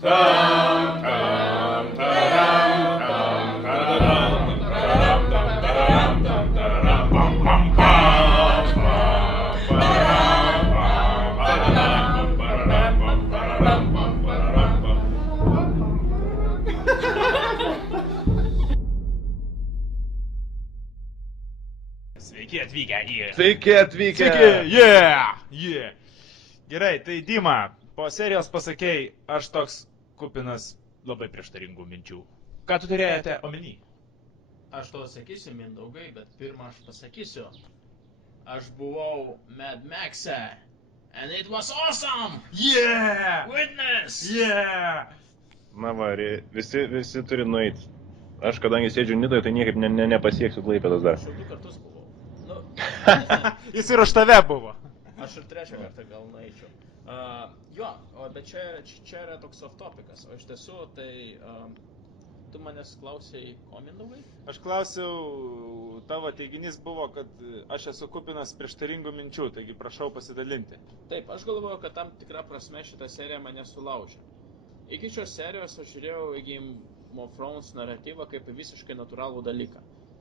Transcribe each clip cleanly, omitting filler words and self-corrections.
Sveiki atvykę į... Sveiki atvykę! Sveiki, yeah! Gerai, tai Dima, po serijos pasakėjai, aš toks kupinas labai prieštaringų minčių. Ką tu turėjote omeny? Aš to sakysiu, Mindaugai, bet pirmą aš pasakysiu. Aš buvau Mad Max'e, and it was awesome! Yeah! Witness! Yeah! Na va, visi turi nueiti. Aš kadangi sėdžiu Nidoje, tai niekaip nepasieksiu Klaipėdos dar. Aš jau 2 kartus buvau. Nu, Jis ir už tave buvo. aš ir 3 kartą gal nueičiau. Bet čia yra toks off-topicas, o iš tiesų tai tu manęs klausei, ko, Mindaugai? Aš klausiau, tavo teiginys buvo, kad aš esu kupinas prieštaringų minčių, taigi prašau pasidalinti. Taip, aš galvoju, kad tam tikrą prasme šitą seriją mane sulaužė. Iki šios serijos aš žiūrėjau į Game of Thrones naratyvą kaip visiškai natūralų dalyką.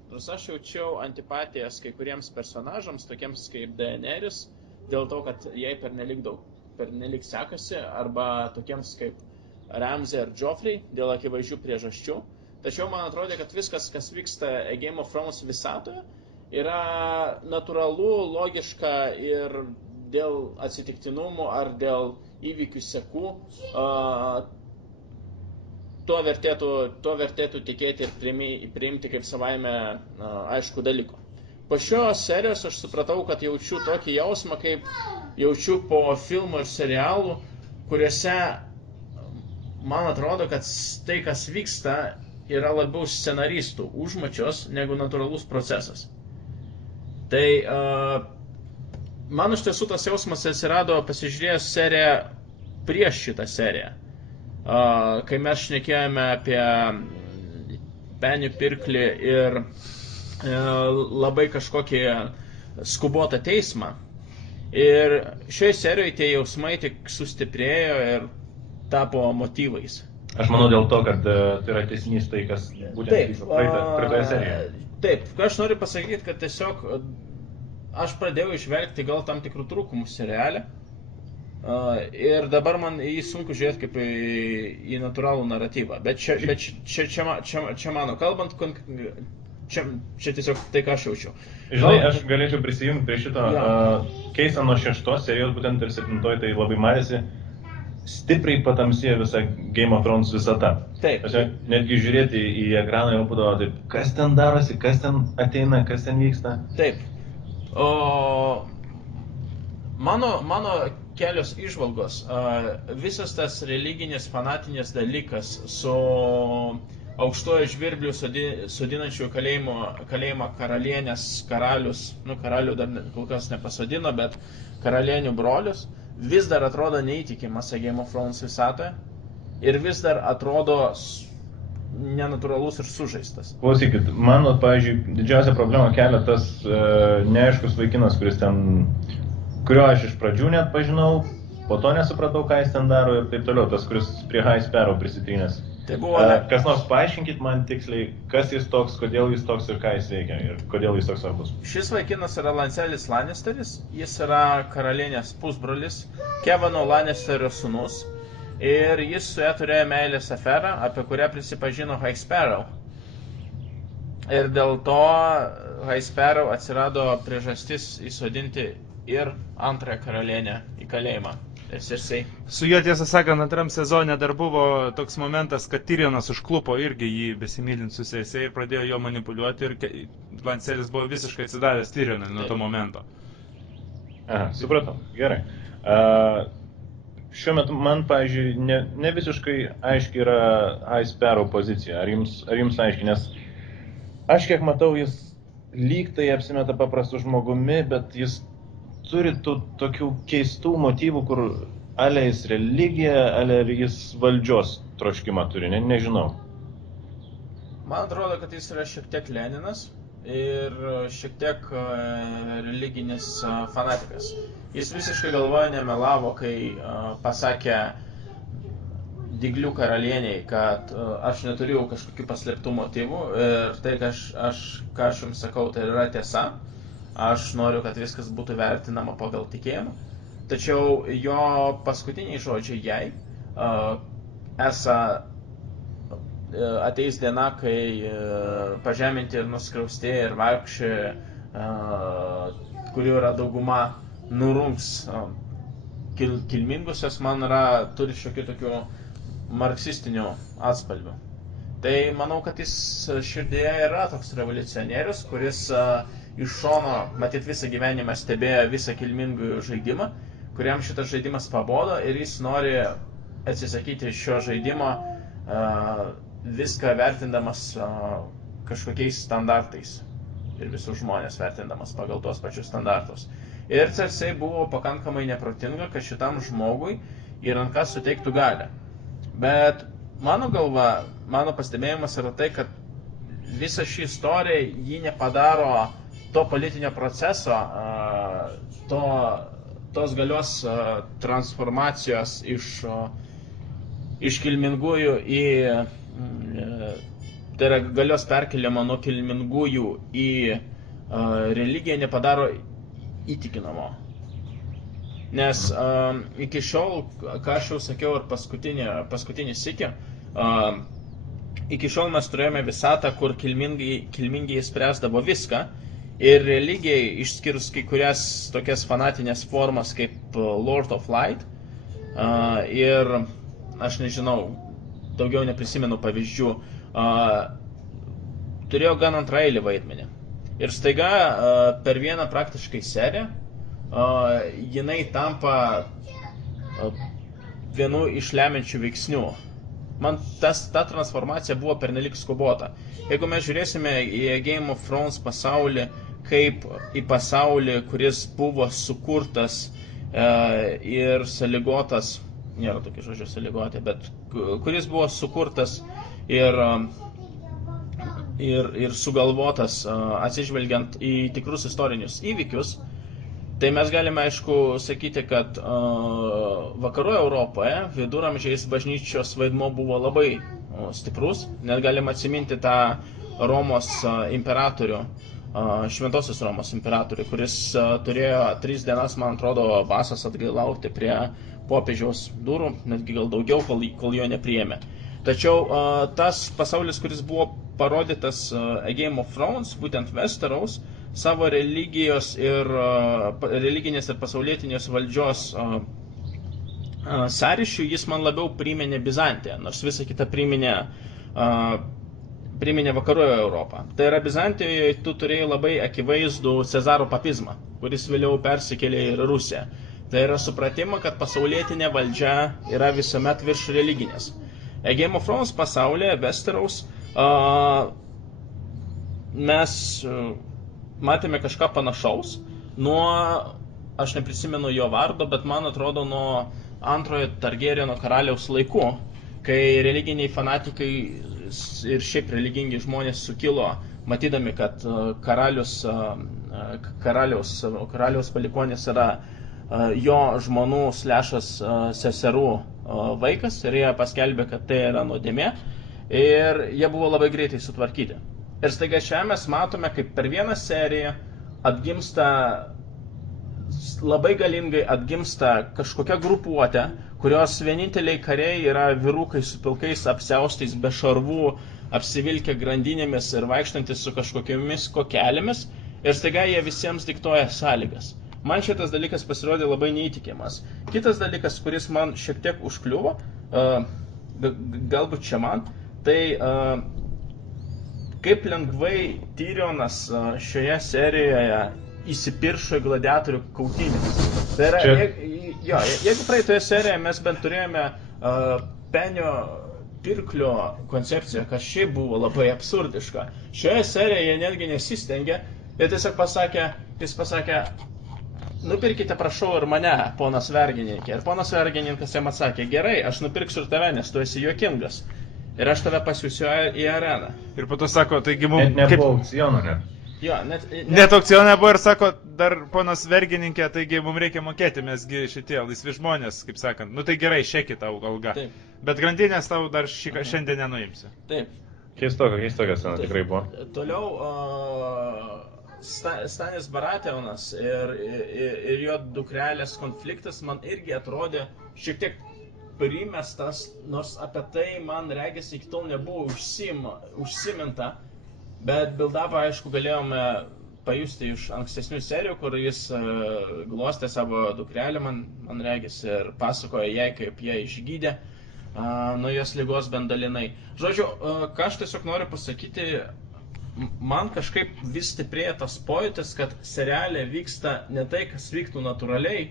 Nors aš jaučiau antipatijas kai kuriems personažams, tokiems kaip Daenerys, dėl to, kad jai pernelyg sekasi, arba tokiems kaip Ramsay ar Joffrey, dėl akivaizdžių priežasčių. Tačiau man atrodė, kad viskas, kas vyksta Game of Thrones visatoje, yra natūralu, logiška ir dėl atsitiktinumų ar dėl įvykių sekų. Tuo vertėtų tikėti ir priimti kaip savaime aišku dalyko. Po šios serijos aš supratau, kad jaučiu tokį jausmą, kaip jaučiu po filmų ir serialų, kuriuose man atrodo, kad tai, kas vyksta, yra labiau scenaristų užmačios negu natūralus procesas. Tai man iš tiesų tas jausmas atsirado pasižiūrėjus seriją prieš šitą seriją. Kai mes šnekėjome apie penių pirklį ir labai kažkokį skubotą teismą. Ir šioje serijoje tie jausmai tik sustiprėjo ir tapo motyvais. Aš manau dėl to, kad tai yra tęsinys tai, kas būtent vyko praeitoje serijoje. Taip, ką aš noriu pasakyti, kad tiesiog aš pradėjau išvelgti gal tam tikrų trūkumų seriale. Ir dabar man jį sunku žiūrėti kaip į natūralų naratyvą. Bet čia mano kalbant, čia tiesiog tai, ką aš jaučiu. Žinai, aš galėčiau prisijungti prie šito keistą nuo 6 serijos, būtent ir 7 tai labai matėsi, stipriai patamsėjo visą Game of Thrones visata. Taip. Netgi žiūrėti į ekraną jau būdavo taip, kas ten darosi, kas ten ateina, kas ten vyksta. Taip. Mano kelios įžvalgos. Visas tas religinis, fanatinis dalykas su aukštojo žvirblių sodinančių kalėjimą karalienės karalius, karalių dar kol kas nepasodino, bet karalienių brolius, vis dar atrodo neįtikimas Game of Thrones visatoje ir vis dar atrodo nenatūralus ir sužaistas. Klausykit, mano, pavyzdžiui, didžiausia problema kelia tas neaiškus vaikinas, kurio aš iš pradžių net pažinau, po to nesupratau, ką jis ten daro ir taip toliau, tas, kuris prie High Sparrow prisitrynęs. Tai buvo... Kas nors paaiškinkit man tiksliai, kas jis toks, kodėl jis toks ir ką jis veikia ir kodėl jis toks svarbus. Šis vaikinas yra Lancelis Lannisteris, jis yra karalienės pusbrolis, Kevino Lannisterio sūnus ir jis su ją turėjo meilės aferą, apie kurią prisipažino High Sparrow. Ir dėl to High Sparrow atsirado priežastis įsodinti ir antrąją karalienę į kalėjimą. Su juo, tiesą sakant, antram sezone dar buvo toks momentas, kad Tyrionas užklupo irgi jį besimylint su sese ir pradėjo jo manipuliuoti ir Lancelis buvo visiškai atsidavęs Tyrionui nuo to momento. Supratau, gerai. Šiuo metu man, pavyzdžiui, ne visiškai aiški yra High Sparrow pozicija. Ar jums aiški? Nes aš kiek matau, jis lyg tai apsimeta paprastu žmogumi, bet jis turi tų tokių keistų motyvų, kur ale jis religija, ale jis valdžios troškimą turi, nežinau. Man atrodo, kad jis yra šiek tiek Leninas ir šiek tiek religinis fanatikas. Jis visiškai galvoje nemelavo, kai pasakė Dyglių karalieniai, kad aš neturiu kažkokių paslėptų motyvų ir tai, ką aš jums sakau, tai yra tiesa. Aš noriu, kad viskas būtų vertinama pagal tikėjimą. Tačiau jo paskutiniai žodžiai jai esą ateis diena, kai pažeminti ir nuskriausti ir vargšai, kurių yra dauguma, nurungs kilmingusios, man turi šiokių tokių marksistinių atspalvių. Tai manau, kad jis širdėje yra toks revoliucionierius, kuris iš šono, matyt, visą gyvenimą stebėjo visą kilmingųjų žaidimą, kuriam šitas žaidimas pabodo ir jis nori atsisakyti šio žaidimo, viską vertindamas kažkokiais standartais ir visus žmonės vertindamas pagal tuos pačius standartus. Ir Cersei buvo pakankamai neprotinga, kad šitam žmogui į rankas suteiktų galią. Bet mano galva, mano pastebėjimas yra tai, kad visa ši istorija jį nepadaro to politinio proceso, tos galios transformacijos iš kilmingųjų į, tai yra galios perkeliamo nuo kilmingųjų į religiją nepadaro įtikinamo. Nes iki šiol, ką aš jau sakiau ir paskutinį sykį, iki šiol mes turėjome visatą, kur kilmingiai spręsdavo viską ir religijai, išskyrus kai kurias tokias fanatinės formas kaip Lord of Light ir aš nežinau, daugiau neprisimenu pavyzdžių, turėjo gan antraeilį vaidmenį. Ir staiga per vieną praktiškai seriją jinai tampa vienu iš lemiančių veiksnių. Man ta transformacija buvo pernelik skubota. Jeigu mes žiūrėsime į Game of Thrones pasaulį kaip į pasaulį, kuris buvo sukurtas ir sąlygotas, nėra tokio žodžio sąlygoti, bet kuris buvo sukurtas ir sugalvotas atsižvelgiant į tikrus istorinius įvykius, tai mes galime aišku sakyti, kad vakarų Europoje viduramžiais bažnyčios vaidmuo buvo labai stiprus. Net galime atsiminti tą Romos imperatorių, Šventosios Romos imperatorių, kuris turėjo 3 dienas, man atrodo, basas atgailauti prie popiežiaus durų, netgi gal daugiau, kol jo nepriėmė. Tačiau tas pasaulis, kuris buvo parodytas Game of Thrones, būtent Westeros, savo religinės ir pasaulietinės valdžios sąryšių jis man labiau priminė Bizantiją, nors visą kitą priminė vakarų Europą. Tai yra Bizantijoje tu turėjai labai akivaizdų Cezaro papizmą, kuris vėliau persikėlė ir Rusiją. Tai yra supratimą, kad pasaulietinė valdžia yra visuomet virš religinės. Game of Thrones pasaulyje, Westeros, mes matėme kažką panašaus nuo, aš neprisimenu jo vardo, bet man atrodo nuo antrojo Targaryenų karaliaus laikų, kai religiniai fanatikai ir šiaip religingi žmonės sukilo, matydami, kad karaliaus palikuonis yra jo žmonų / seserų vaikas ir jie paskelbė, kad tai yra nuodėmė ir jie buvo labai greitai sutvarkyti. Ir staiga čia mes matome, kaip per vieną seriją labai galingai atgimsta kažkokia grupuotė, kurios vieninteliai kariai yra vyrukai su pilkais apsiaustais, be šarvų, apsivilkę grandinėmis ir vaikštantis su kažkokiamis kokelėmis ir staiga jie visiems diktuoja sąlygas. Man šitas dalykas pasirodė labai neįtikimas. Kitas dalykas, kuris man šiek tiek užkliuvo, galbūt čia man, tai kaip lengvai Tyrionas šioje serijoje įsipiršo į gladiatorių kautynės. Tai yra, jeigu praeitoje serijoje mes bent turėjome penio pirklio koncepciją, kas šiaip buvo labai absurdiška, šioje serijoje jie netgi nesistengė ir tiesiog pasakė, nupirkite prašau ir mane, ponas Vergininkė. Ir ponas Vergininkas jam atsakė, gerai, aš nupirksiu ir tave, nes tu esi juokingas. Ir aš tave pasiūsiu į areną. Ir po to sako, taigi mums... Net nebuvo aukciono, ne? Jo, Net aukcione buvo ir sako, dar ponas vergininkė, taigi mums reikia mokėti, mesgi šitie laisvi žmonės, kaip sakant. Nu tai gerai, šėki tau alga. Taip. Bet grandinės tau dar šiandien nenuimsi. Taip. Keistoka scena tikrai buvo. Toliau Stanis Baratheonas ir jo dukrelės konfliktas man irgi atrodė šiek tiek primestas, nors apie tai man regis iki tol nebuvo užsiminta, bet build-upą aišku galėjome pajusti iš ankstesnių serijų, kur jis glostė savo dukrelę, man regis, ir pasakojo jai, kaip ją išgydė nuo jos ligos bent dalinai. Žodžiu, ką aš tiesiog noriu pasakyti, man kažkaip vis stiprėja tas pojūtis, kad seriale vyksta ne tai, kas vyktų natūraliai,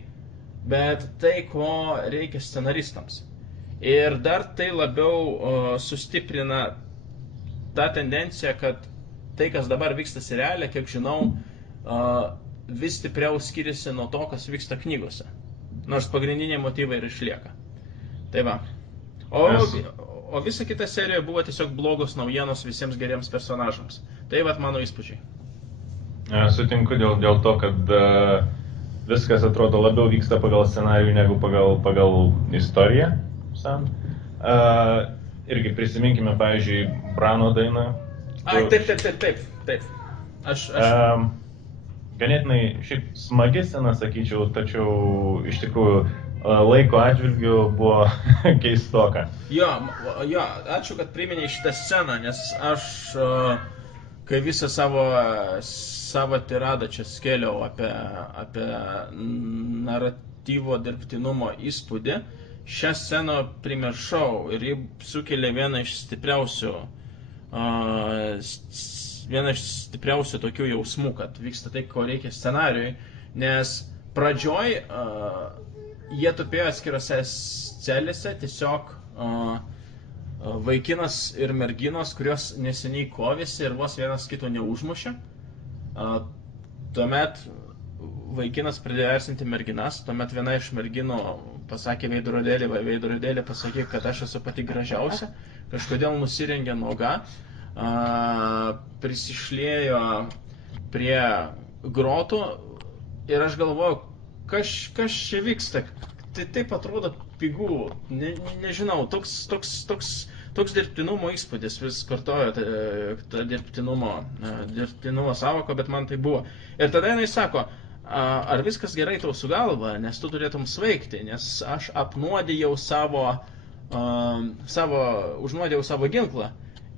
bet tai, ko reikia scenaristams. Ir dar tai labiau sustiprina tą tendenciją, kad tai, kas dabar vyksta seriale, kiek žinau, vis stipriau skiriasi nuo to, kas vyksta knygose. Nors pagrindiniai motyvai ir išlieka. Tai va. O visa kita serija buvo tiesiog blogos naujienos visiems geriems personažams. Tai vat mano įspūdžiai. Sutinku dėl to, kad viskas atrodo labiau vyksta pagal scenarijų negu pagal istoriją. Irgi prisiminkime, pavyzdžiui, Brano dainą. Taip. Aš... Ganėtinai šiaip smagi scena, sakyčiau, tačiau iš tikrųjų laiko atžvilgių buvo keistoka. Jo, ačiū, kad priminėjai šitą sceną, nes aš, kai visą savo tiradą čia skėliau apie naratyvo dirbtinumo įspūdį, šią sceną primiršau ir ji sukelia vieną iš stipriausių tokių jausmų, kad vyksta tai, ko reikia scenarijui, nes pradžioj jie tupėjo atskirose celėse, tiesiog vaikinas ir merginos, kurios neseniai kovėsi ir vos vienas kito neužmušė. Tuomet vaikinas pradėjo erzinti merginas, tuomet viena iš merginų pasakė veidrodėlį, pasakė, kad aš esu pati gražiausia, kažkodėl nusirengė nuoga, prisišliejo prie grotų ir aš galvoju, kas čia vyksta, tai taip atrodo pigų, nežinau, toks dirbtinumo įspūdis vis kartojo tą dirbtinumo sąvoką, bet man tai buvo. Ir tada jinai sako, ar viskas gerai tau su galva, nes tu turėtum sveikti, nes aš užnuodėjau savo ginklą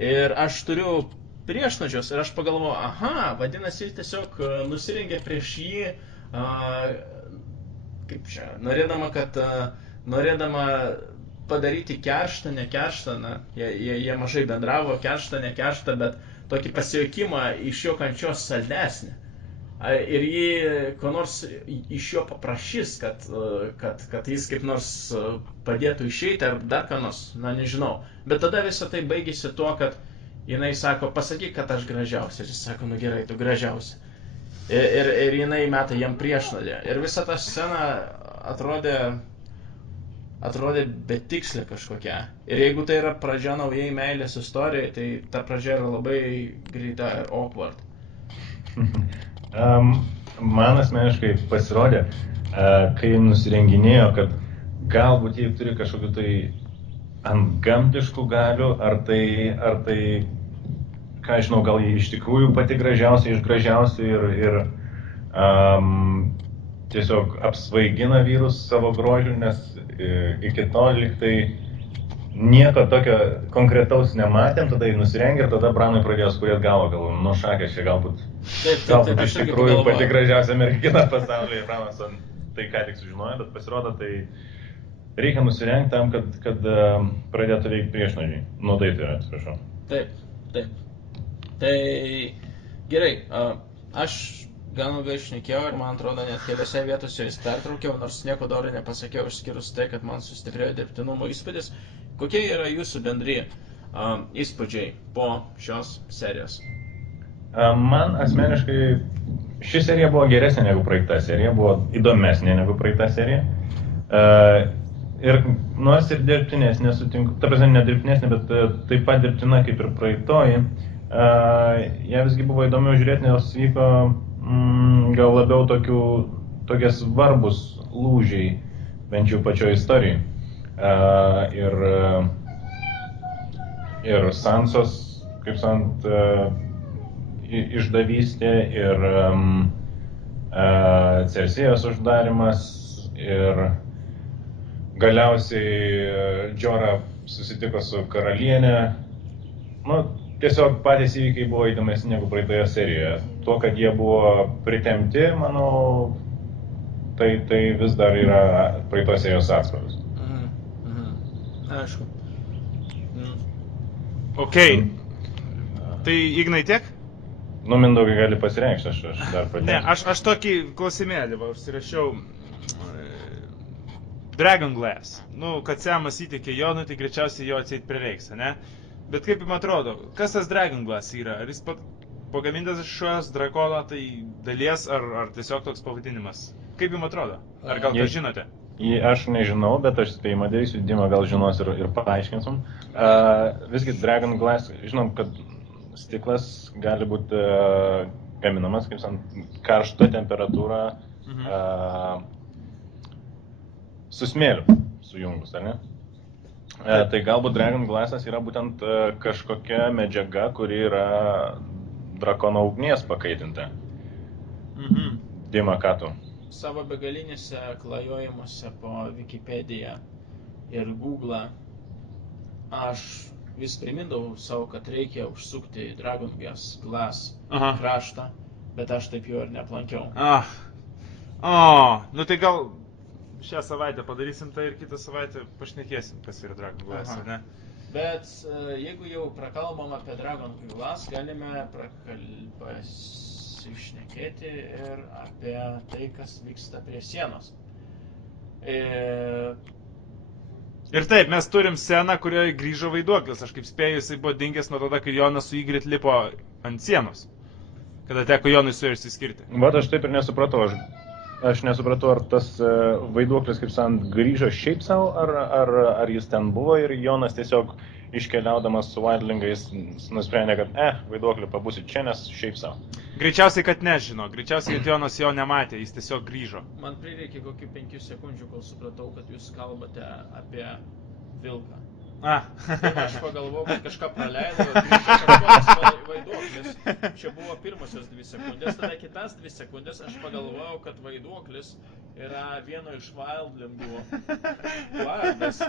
ir aš turiu priešnuodžius ir aš pagalvoju, aha, vadinasi, tiesiog nusirengė prieš jį, kaip čia, norėdama padaryti kerštą, ne kerštą, jie mažai bendravo, kerštą, ne kerštą, bet tokį pasijuokimą iš jo kančios saldesnį. Ir jį ko nors iš jo paprašys, kad jis kaip nors padėtų išeiti ar dar ką nors, nežinau. Bet tada visą tai baigėsi tuo, kad jinai sako, pasakyk, kad aš gražiausia. Ir jis sako, nu gerai, tu gražiausia. Ir jinai meta jam priešnuodį. Ir visa ta scena atrodė betikslė kažkokia. Ir jeigu tai yra pradžia naujai meilės istorijai, tai ta pradžia yra labai greita ir awkward. Man asmeniškai pasirodė, kai nusirenginėjo, kad galbūt jie turi kažkokiu tai antgamtiškų galių, ar tai ką žinau, gal jie iš tikrųjų pati gražiausia iš gražiausių ir tiesiog apsvaigina vyrus savo grožiu, nes iki tol lyg tai nieko tokio konkretaus nematėm, tada jį nusirengė ir tada Branui pradėjo skūrėti galvą, nu šakės čia galbūt iš tikrųjų pati gražiausia mergina pasaulyje, Branas tai ką tik sužinojo, bet pasirodo, tai reikia nusirengti tam, kad pradėtų veikti priešnuodžiai. Nu tai yra, atsiprašau. Taip. Tai gerai, aš gan ilgai šnekėjau ir man atrodo net keliose vietose jis pertraukiau, nors nieko doro nepasakiau, išskyrus tai, kad man sustiprėjo dirbtinumo įspūdis. Kokie yra jūsų bendri įspūdžiai po šios serijos? Man asmeniškai ši serija buvo geresnė negu praeita serija, buvo įdomesnė negu praeita serija. Ir nors ir dirbtinės nesutinku, ta prasme ne dirbtinėsnė, bet taip pat dirbtina kaip ir praeitoji, Jie visgi buvo įdomiau žiūrėti, nes vyko gal labiau tokie svarbus lūžiai, bent jau pačioje istorijoje. Ir Sansos, kaip sakant, išdavystė ir Cersėjos uždarimas ir galiausiai Jorah susitiko su karalienė. Nu, tiesiog patys įvykiai buvo įdomesni negu praeitoje serijoje. Tuo, kad jie buvo pritemti, manau, tai vis dar yra praeitos serijos atspalvis. Aišku. Okei. Tai Ignai tiek? Nu, Mindaugai gali pasireikšti, aš dar pradėjau. Ne, aš tokį klausimėlį užsirašiau. Dragonglass. Nu, kad Semas įtikė Jonui, tai greičiausiai jo atseit prireiks, ne? Bet kaip jums atrodo, kas tas Dragonglass yra? Ar jis pagamintas iš šios drakono tai dalies, ar tiesiog toks pavadinimas? Kaip jums atrodo? Ar gal jūs žinote? Aš nežinau, bet aš spėjimą darysiu, Dima gal žinos ir paaiškinsim. Visgi Dragonglass, žinom, kad stiklas gali būti gaminamas, kaip karšta temperatūra su smėliu sujungus, ar ne? Tai galbūt Dragonglassas yra būtent kažkokia medžiaga, kuri yra drakono ugnies pakaitinta. Dima, ką tu? Savo begalinėse klajojimuose po Wikipediją ir Google aš vis primindavau savo, kad reikia užsukti į Dragonglass kraštą, bet aš taip jo ir neaplankiau. Nu tai gal šią savaitę padarysim tai ir kitą savaitę pašnekėsim, kas yra Dragonglass, ne? Bet jeigu jau prakalbam apie Dragonglass, galime pasišnekėti ir apie tai, kas vyksta prie sienos. Ir taip, mes turim sceną, kurioje grįžo vaiduoklis. Aš kaip spėju, jisai buvo dingęs nuo tada, kai Jonas su Ygritte lipo ant sienos. Kada teko Jonui su juo išsiskirti. Vat aš taip ir nesupratau. Aš nesupratau, ar tas vaiduoklis, kaip sakant, grįžo šiaip savo, ar jis ten buvo ir Jonas tiesiog iškeliaudamas su Wildlingais nusprendė, kad vaiduoklį pabūsit čia, nes šiaip savo. Greičiausiai, kad nežino. Greičiausiai, kad Jonas jo nematė, jis tiesiog grįžo. Man prireikė kokių 5 sekundžių, kol supratau, kad jūs kalbate apie vilką. Aš pagalvojau, kad kažką praleidau, kažkoks vaiduoklis. Čia buvo pirmosios 2 sekundės, tada kitas 2 sekundės aš pagalvojau, kad vaiduoklis yra vieno iš Wildlingų vardas.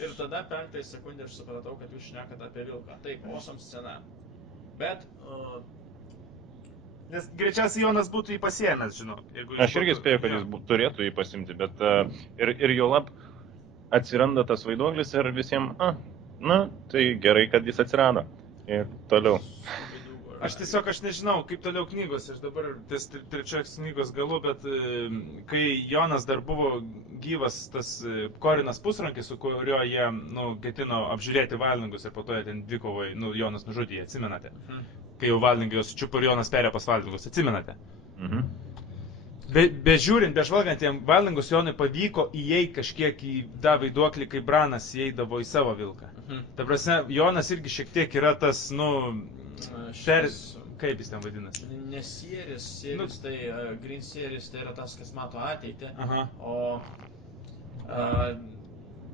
Ir tada 5 sekundė aš supratau, kad jūs šnekat apie vilką. Taip, awesome scena. Bet... Nes greičiausiai Jonas būtų jį pasiėmęs, žinau. Aš irgi spėjau, kad jis turėtų jį pasimti, bet ir jo lab atsiranda tas vaiduoklis ir visiems, tai gerai, kad jis atsirado. Ir toliau. Aš nežinau, kaip toliau knygos, aš dabar ties 3 knygos galu, bet kai Jonas dar buvo gyvas, tas Korinas Pusrankis, su kuriuo jie, ketino apžiūrėti Wildlingus ir po to jie ten dvikovai, Jonas nužudė, atsimenate? Kai jau Wildlingai jos čiupo ir Jonas perėjo pas Wildlingus, atsimenate? Bežiūrint, bežvalgant jam Wildlingus, Jonui pavyko įeiti kažkiek į tą vaiduoklį, kai Branas įeidavo į savo vilką. Ta prasme, Jonas irgi šiek tiek yra tas, kaip jis ten vadinasi? Ne Sieris, tai Green Sieris, tai yra tas, kas mato ateitį, o...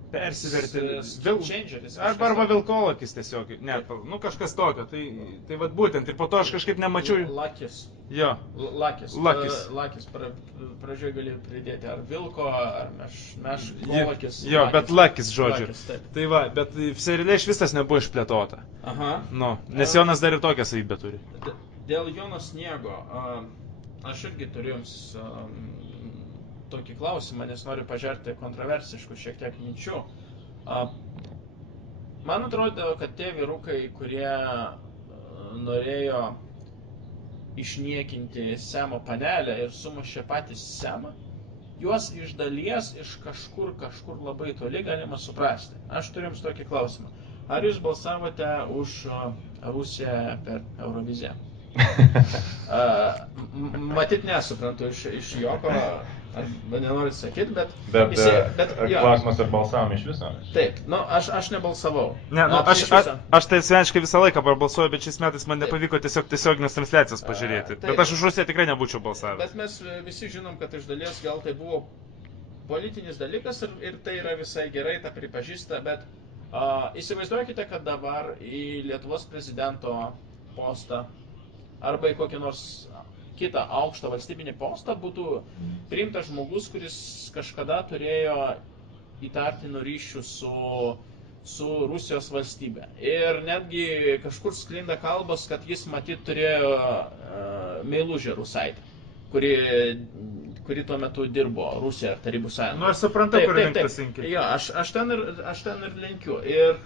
Persiverti. Arba vilkolakis tiesiog, kažkas tokio, tai vat būtent, ir po to aš kažkaip nemačiau... Lakis. Jo. Lakis. Pradžioj gali pridėti ar vilko, ar meškolakis. Jo, bet lakis žodžiu. Tai va, bet seriale iš visas nebuvo išplėtota. Nes Jonas dar ir tokią savybę turi. Dėl Jono Sniego, aš irgi turiu jums tokį klausimą, nes noriu pažerti kontroversiškų šiek tiek minčių. Man atrodo, kad tie vyrukai, kurie norėjo išniekinti Semo panelę ir sumušė patys Semą, juos iš dalies, iš kažkur labai toli galima suprasti. Aš turiu jums tokį klausimą. Ar jūs balsavote už Rusiją per Euroviziją? Matyt, nesuprantu iš Joko. arba nenoriu sakyti, bet... Bet jo. klausimas, ar balsavom iš viso? Taip, nu, aš nebalsavau. Ne, nu, Prieš visą. aš tai asmeniškai visą laiką balsuoju, bet šiais metais man nepavyko tiesiog tiesioginės transliacijas pažiūrėti. Taip. Bet aš už Rusiją tikrai nebūčiau balsavęs. Bet mes visi žinom, kad iš dalies gal tai buvo politinis dalykas ir tai yra visai gerai, tą pripažįsta, bet įsivaizduokite, kad dabar į Lietuvos prezidento postą arba į kokį nors kitą aukštą valstybinį postą būtų priimtas žmogus, kuris kažkada turėjo įtartinų ryšių su Rusijos valstybe. Ir netgi kažkur sklinda kalbos, kad jis matyt turėjo Meilužę Rusaitę, kuri tuo metu dirbo Rusijoje ar Tarybų Sąjungoje. Nu, aš suprantu, kur link tas linki. Jo, aš ten ir linkiu. Ir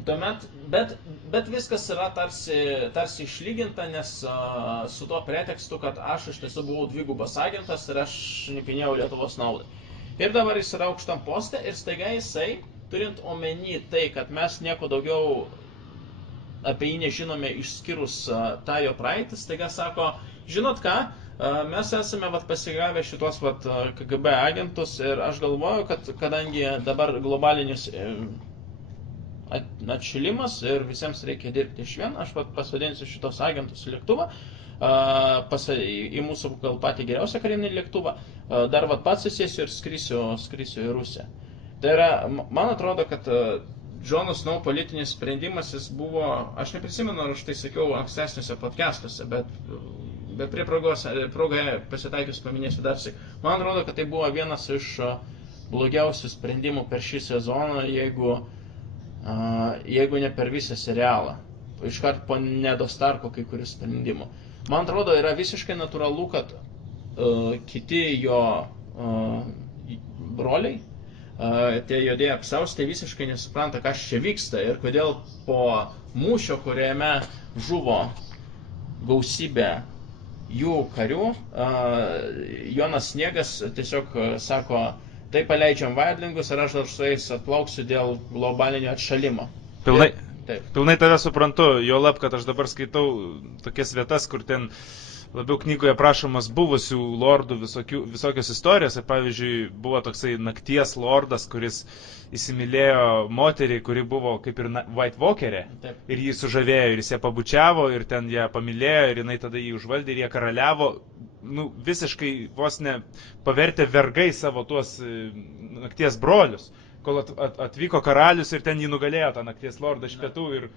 bet viskas yra tarsi išlyginta, nes su tuo pretekstu, kad aš iš tiesų buvau dvigubas agentas ir aš šnipinėjau Lietuvos naudai. Ir dabar jis yra aukštam poste ir staiga jisai, turint omeny tai, kad mes nieko daugiau apie jį nežinome išskyrus tą jo praeitį, staiga sako, žinot ką, mes esame pasigavę šitos KGB agentus ir aš galvoju, kad kadangi dabar globalinis atšilimas ir visiems reikia dirbti išvien, aš pasodinsiu šitos agentus į lėktuvą, į mūsų gal patį geriausią karinį lėktuvą, dar pats įsėsiu ir skrisiu į Rusiją. Tai yra, man atrodo, kad Džono Snow politinis sprendimas jis buvo, aš neprisimenu, ar aš tai sakiau ankstesniuose podcastuose, bet prie progoje pasitaikius paminėsiu dar sik. Man atrodo, kad tai buvo vienas iš blogiausių sprendimų per šį sezoną, jeigu ne per visą serialą, iškart po Nedo Starko kai kurių sprendimų. Man atrodo, yra visiškai natūralu, kad kiti jo broliai, tie juodieji apsiaustai visiškai nesupranta, kas čia vyksta ir kodėl po mūšio, kuriame žuvo gausybė jų karių, Jonas Sniegas tiesiog sako, tai paleidžiam Vaidlingus ir aš dar su jais atplauksiu dėl globalinio atšalimo. Pilnai tave suprantu, jo lab, kad aš dabar skaitau tokias vietas, kur ten labiau knygoje prašomas buvusių lordų visokios istorijos. Ir pavyzdžiui, buvo toksai nakties lordas, kuris įsimylėjo moterį, kuri buvo kaip ir White Walkerė. Ir jį sužavėjo, ir jis ją pabučiavo, ir ten ją pamylėjo, ir jinai tada jį užvaldė, ir jie karaliavo. Nu, visiškai vos ne pavertė vergai savo tuos nakties brolius, kol atvyko karalius ir ten jį nugalėjo tą nakties lordą iš pietų ir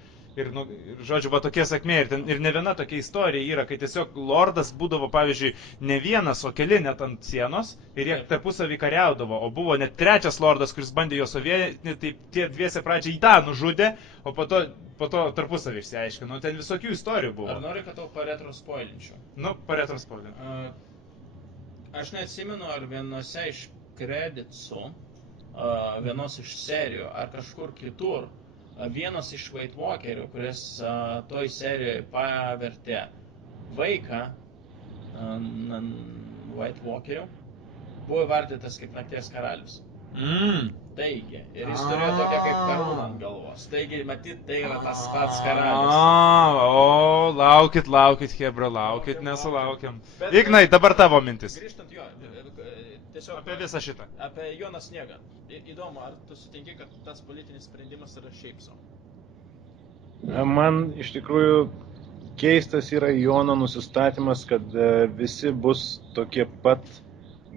žodžiu, tokia sakmė ir ne viena tokia istorija yra, kai tiesiog lordas būdavo, pavyzdžiui, ne vienas, o keli net ant sienos ir jie tarpusavį kariaudavo, o buvo net trečias lordas, kuris bandė jo sovietinį, tai tie dviese pradžiai tą nužudė, o po to tarpusavį išsiaiškino, ten visokių istorijų buvo. Ar nori, kad tau paretrospoilinčiau? Nu, paretrospoilinčiau. Aš neatsimenu, ar vienose iš kreditsų, vienos iš serijų, ar kažkur kitur, vienas iš White Walkerių, kuris toj serijoje pavertė vaiką White Walkerių, buvo įvardytas kaip nakties karalius. Taigi, ir jis turėjo tokią kaip karūną ant galvos. Taigi, matyt, tai yra tas pats karalius. O, laukit, Hebra, laukit, nesulaukiam. Ignai, dabar tavo mintis. Grįžtant jo, tiesiog apie visą šitą. Apie Joną Sniegą. Įdomu, ar tu sutinki, kad tas politinis sprendimas yra šiaip sau? Man iš tikrųjų keistas yra Jono nusistatymas, kad visi bus tokie pat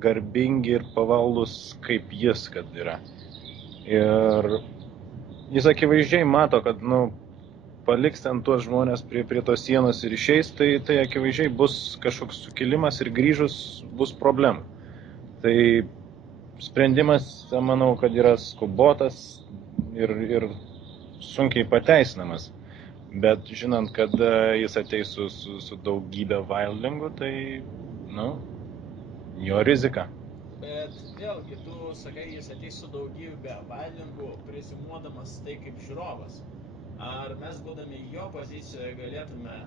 garbingi ir pavaldus kaip jis, kad yra. Ir jis akivaizdžiai mato, kad, paliks ten tuos žmonės prie tos sienos ir išeis, tai akivaizdžiai bus kažkoks sukilimas ir grįžus bus problemų. Tai sprendimas, manau, kad yra skubotas ir sunkiai pateisinamas. Bet žinant, kad jis ateis su daugybė vaildingų, tai, jo rizika. Bet vėlgi, tu sakai, jis ateis su daugybė vaildingų, prezimuodamas tai kaip žiūrovas. Ar mes, būdami jo pozicijoje, galėtume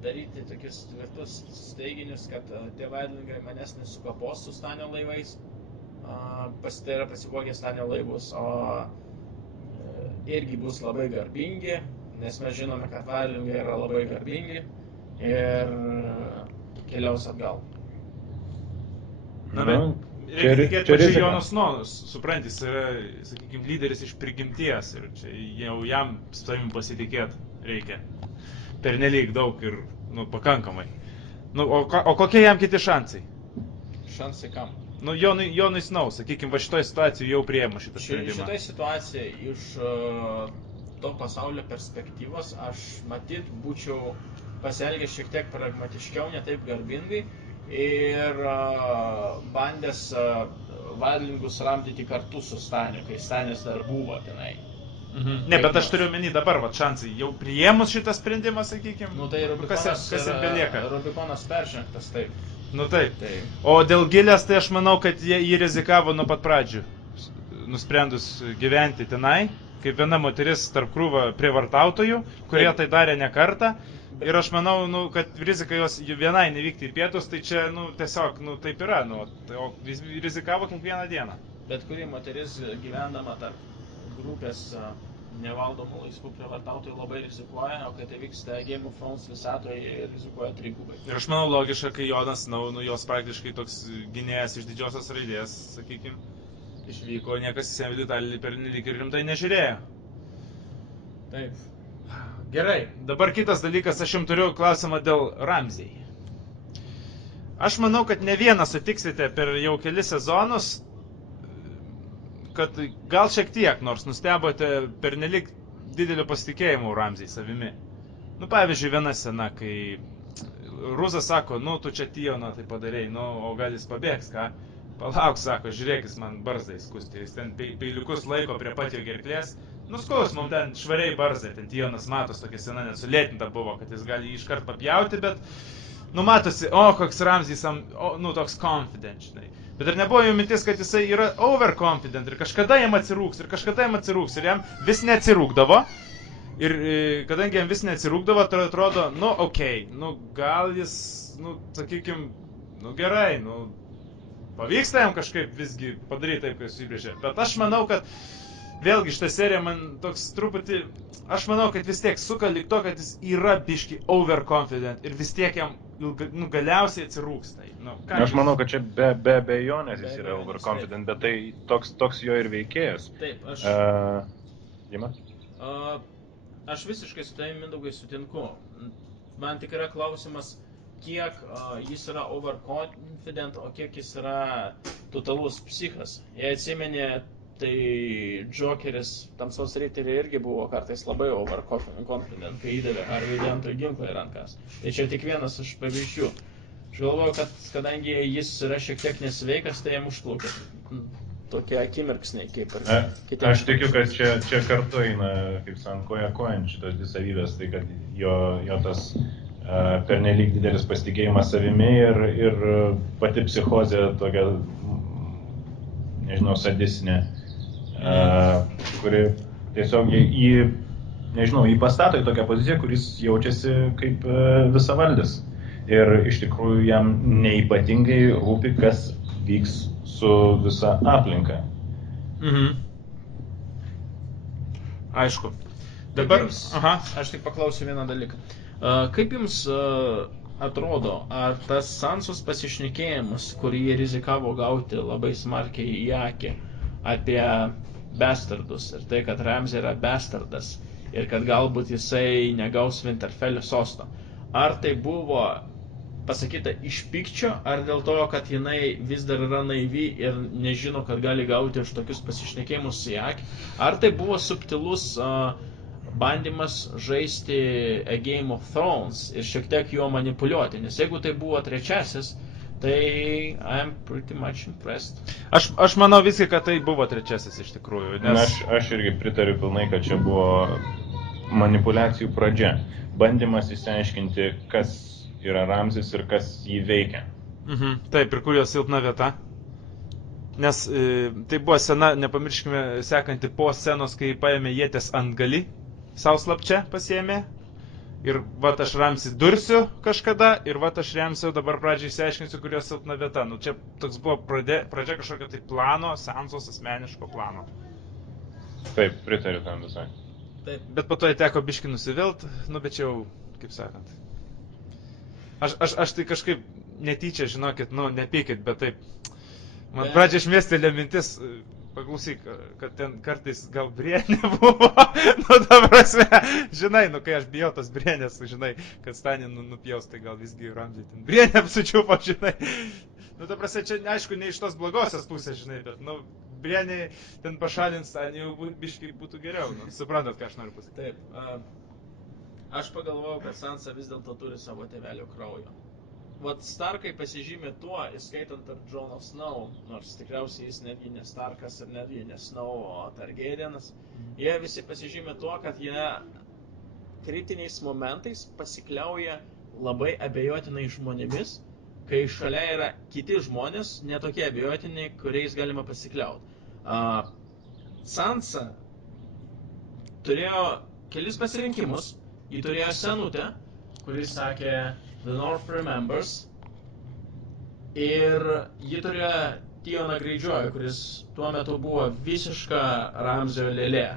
daryti tokius tvirtus steiginius, kad tie vaidlingai manęs nesukapos su Stanio laivais, tai yra pasivogę Stanio laivus, o irgi bus labai garbingi, nes mes žinome, kad vaidlingai yra labai garbingi ir keliaus atgal. Na, Nu, reikia tikėti, čia kad rizika. Jonas Snows, suprantis, yra, sakykime, lyderis iš prigimties ir čia jau jam savim pasitikėti reikia. Pernelyg daug ir, nu, pakankamai. Nu, o kokie jam kiti šansai? Šansai kam? Nu, Jonui Snows, sakykime, va šitoje situacijoje jau priėmė šitą sprendimą. Šitoje situacijoje iš to pasaulio perspektyvos aš matyt būčiau pasielgęs šiek tiek pragmatiškiau, ne taip garbingai ir bandęs Vadlingus ramdyti kartu su Staniu, kai Stanis dar buvo tenai. Ne, bet aš turiu omeny dabar, va, šansai. Jau priėmus šitą sprendimą, sakykime, Nu tai Rubikonas, kas ir belieka. Rubikonas peržengtas, taip. Nu taip. Taip. O dėl Gilės, tai aš manau, kad jie rizikavo nuo pat pradžių, nusprendus gyventi tenai, kaip viena moteris tarp krūvą prievartautojų, kurie tai darė ne kartą. Ir aš manau, nu, kad rizika jos vienai nevykti į pietus, tai čia, nu, tiesiog, nu, taip yra, nu, o rizikavo kiekvieną dieną. Bet kuri moteris gyvendama tarp grupės nevaldomų laisvų prievartautojų labai rizikuoja, o kai tai vyksta Game of Thrones visatoje, rizikuoja trigubai. Ir aš manau logiška, kai Jonas, nu, jos praktiškai toks gynėjas iš didžiosios raidės, sakykime, išvyko, niekas į Vitalį pernelyg ir rimtai nežiūrėjo. Taip. Gerai, dabar kitas dalykas, aš jums turiu klausimą dėl Ramsey. Aš manau, kad ne vieną sutiksite per jau kelis sezonus, kad gal šiek tiek, nors nustebote pernelyg dideliu pasitikėjimu Ramsey savimi. Nu, pavyzdžiui, viena scena, kai Ruzas sako, nu, tu čia Tioną tai padarėjai, nu, o gal jis pabėgs, ką? Palauk, sako, žiūrėkis man barzdai skusti, jis ten peiliukus laiko prie pat jo gerklės. Nuskaus, mums ten švariai barzai, ten Tionas matos, tokia sena net sulėtinta buvo, kad jis gali jį iškart papjauti, bet, nu, matosi, koks Ramsey, nu, toks confident, žinai. Bet ar nebuvo jų mintis, kad jisai yra overconfident ir kažkada jam atsirūks, ir jam vis neatsirūkdavo. Ir kadangi jam vis neatsirūkdavo, tai atrodo, nu, okei, nu, gal jis, nu, sakykim, nu, gerai, nu, pavyksta jam kažkaip visgi padaryti taip, kaip susibrėžė. Bet aš manau, kad vėlgi šitą seriją man toks truputį, aš manau, kad vis tiek suka lyg to, kad jis yra biški overconfident ir vis tiek jam galiausiai atsirūksta. Nu, aš manau, kad čia be abejonės jis yra overconfident, bet tai toks jo ir veikėjas. Taip, aš... Dima? Aš visiškai su tavimi, Mindaugai, sutinku. Man tik yra klausimas, kiek jis yra overconfident, o kiek jis yra totalus psichas. Jei atsimeni, tai Jokeris Tamsos Riteriai irgi buvo kartais labai overconfident, kai įdavė Harvey Dentui ginklą į rankas. Tai čia tik vienas iš pavyzdžių. Aš galvoju, kad kadangi jis yra šiek tiek nesveikas, tai jam užplaukia tokie akimirksniai kaip ir kiti. Aš tikiu, kad čia kartu eina, kaip sakant, koja kojan šitos dvi savybės, tai kad jo tas pernelyg didelis pasitikėjimas savimi ir pati psichozė tokia, nežinau, sadistinė, kuri tiesiog jį pastato į tokią poziciją, kuris jaučiasi kaip visavaldis. Ir iš tikrųjų jam neypatingai rūpi, kas vyks su visa aplinka. Aišku. Dabar... Aš tik paklausiu vieną dalyką. Kaip jums atrodo, ar tas Sansos pasišnekėjimas, kurį jie rizikavo gauti labai smarkiai į akį apie bastardus ir tai, kad Ramsey yra bastardas ir kad galbūt jisai negaus Winterfellio sosto, ar tai buvo pasakyta iš pykčio, ar dėl to, kad jinai vis dar yra naivi ir nežino, kad gali gauti už tokius pasišnekėjimus į akį, ar tai buvo subtilus bandymas žaisti A Game of Thrones ir šiek tiek juo manipuliuoti, nes jeigu tai buvo trečiasis, tai I'm pretty much impressed. Aš manau visgi, kad tai buvo trečiasis iš tikrųjų, nes... Aš irgi pritariu pilnai, kad čia buvo manipulacijų pradžia, bandymas išsiaiškinti, kas yra Ramsis ir kas jį veikia. Taip, ir kur jo silpna vieta. Nes tai buvo scena, nepamirškime, sekanti po scenos, kai paėmė ieties antgalį, savo slapčia pasiėmė. Ir vat aš Ramsį dursiu kažkada, ir vat aš Ramsį dabar pradžiai išsiaiškinsiu, kur jo silpna vieta. Nu, čia toks buvo pradžia kažkokio tai plano, Sansos asmeniško plano. Taip, pritariu tam visai. Taip. Bet po to teko biškį nusivilt, nu bet čia jau, kaip sakant. Aš tai kažkaip netyčia, žinokit, nu, nepykit, bet taip, Man Bet- pradžia išmėstelė mintis, paklausyk, kad ten kartais gal brienė buvo, nu ta prasme, žinai, nu kai aš bijau tos brienės, žinai, kad Stanį nupjaus, tai gal visgi Ramziui ten brienė apsučiupo, žinai. Nu ta prasme, čia aišku ne iš tos blogosios pusės, žinai, bet, nu, brienė ten pašalins Stanį jau biškai būtų geriau, nu, suprantat, ką aš noriu pasakyti. Taip. Aš pagalvojau, kad Sansa vis dėlto turi savo tėvelio kraujo. Vat Starkai pasižymė tuo, įskaitant ir Joną Snow, nors tikriausiai jis netgi ne Starkas ir netgi ne Snow, o Targaryenas. Jie visi pasižymė tuo, kad jie kritiniais momentais pasikliauja labai abejotinai žmonėmis, kai šalia yra kiti žmonės, netokie abejotiniai, kuriais galima pasikliauti. Sansa turėjo kelis pasirinkimus. Ji turėjo senutę, kuris sakė The North Remembers, ir ji turėjo Tioną Greyjoyą, kuris tuo metu buvo visiška Ramzio lėlė.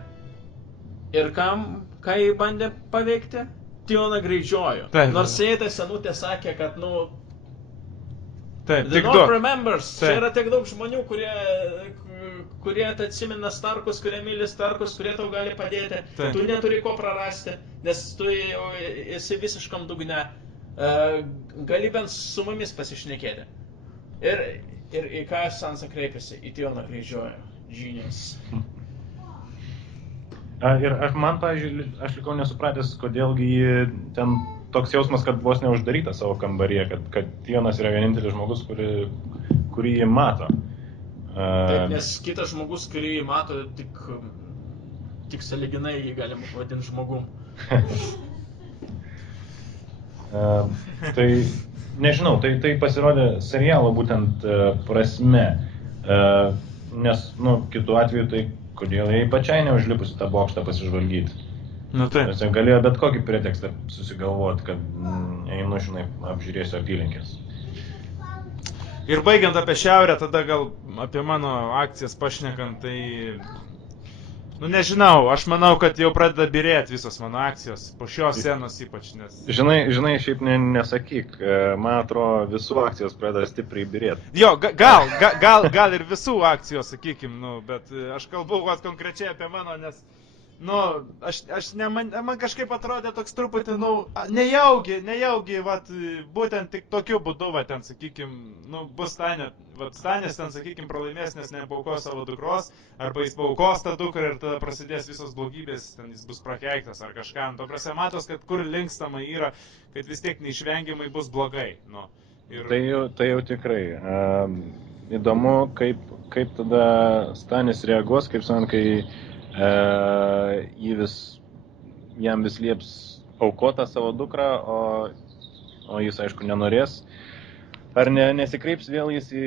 Ir ką jį bandė paveikti? Tioną Greyjoyą. Taip. Nors jai ta senutė sakė, kad, nu, Taip, The tik North du. Remembers, Taip. čia yra tiek daug žmonių, kurie atsimena Starkus, kurie myli Starkus, kurie tau gali padėti. Taip. Tu neturi ko prarasti, nes tu jau esi visiškam dugne. Gali bent su mumis pasišnekėti. Ir į ką Sansa kreipėsi? Į Tioną Greyjoyą. Genius. Ir man, pavyzdžiui, aš likau nesupratęs, kodėlgi ji ten toks jausmas, kad vos neuždaryta savo kambaryje, kad Tionas yra vienintelis žmogus, kurį jį mato. Taip, nes kitas žmogus, kurį mato, tik sąlyginai jį galima vadinti žmogum. Tai, nežinau, tai pasirodė serialo būtent prasme, nes, nu, kitu atveju, tai kodėl jai pačiai neužlipusi tą bokštą pasižvalgyti. Nu taip. Nes jie galėjo bet kokį pretekstą susigalvoti, kad einu, žinai, apžiūrėsiu apylinkės. Ir baigiant apie šiaurę, tada gal apie mano akcijas pašnekant, tai... Nu nežinau, aš manau, kad jau pradeda birėti visos mano akcijos, po šios scenos ypač, nes... Žinai, šiaip nesakyk, man atrodo, visų akcijos pradeda stipriai birėti. Jo, gal ir visų akcijos, sakykim, nu, bet aš kalbu konkrečiai apie mano, nes... Nu, man kažkaip atrodė toks truputį, nu, nejaugi, vat, būtent tik tokiu būdu, va, ten, sakykim, nu, bus Stanis ten, sakykim, pralaimės, nes nepaukos savo dukros, arba jis paukos tą dukrą ir tada prasidės visos blogybės, ten jis bus prakeiktas ar kažką. To prasme, matos, kad kur linkstama yra, kad vis tiek neišvengiamai bus blogai, nu. Ir... Tai jau tikrai. Įdomu, kaip tada Stanis reaguos, kaip sakant, kai jam vis lieps aukotą savo dukrą, o jis, aišku, nenorės. Ar nesikreips vėl jis į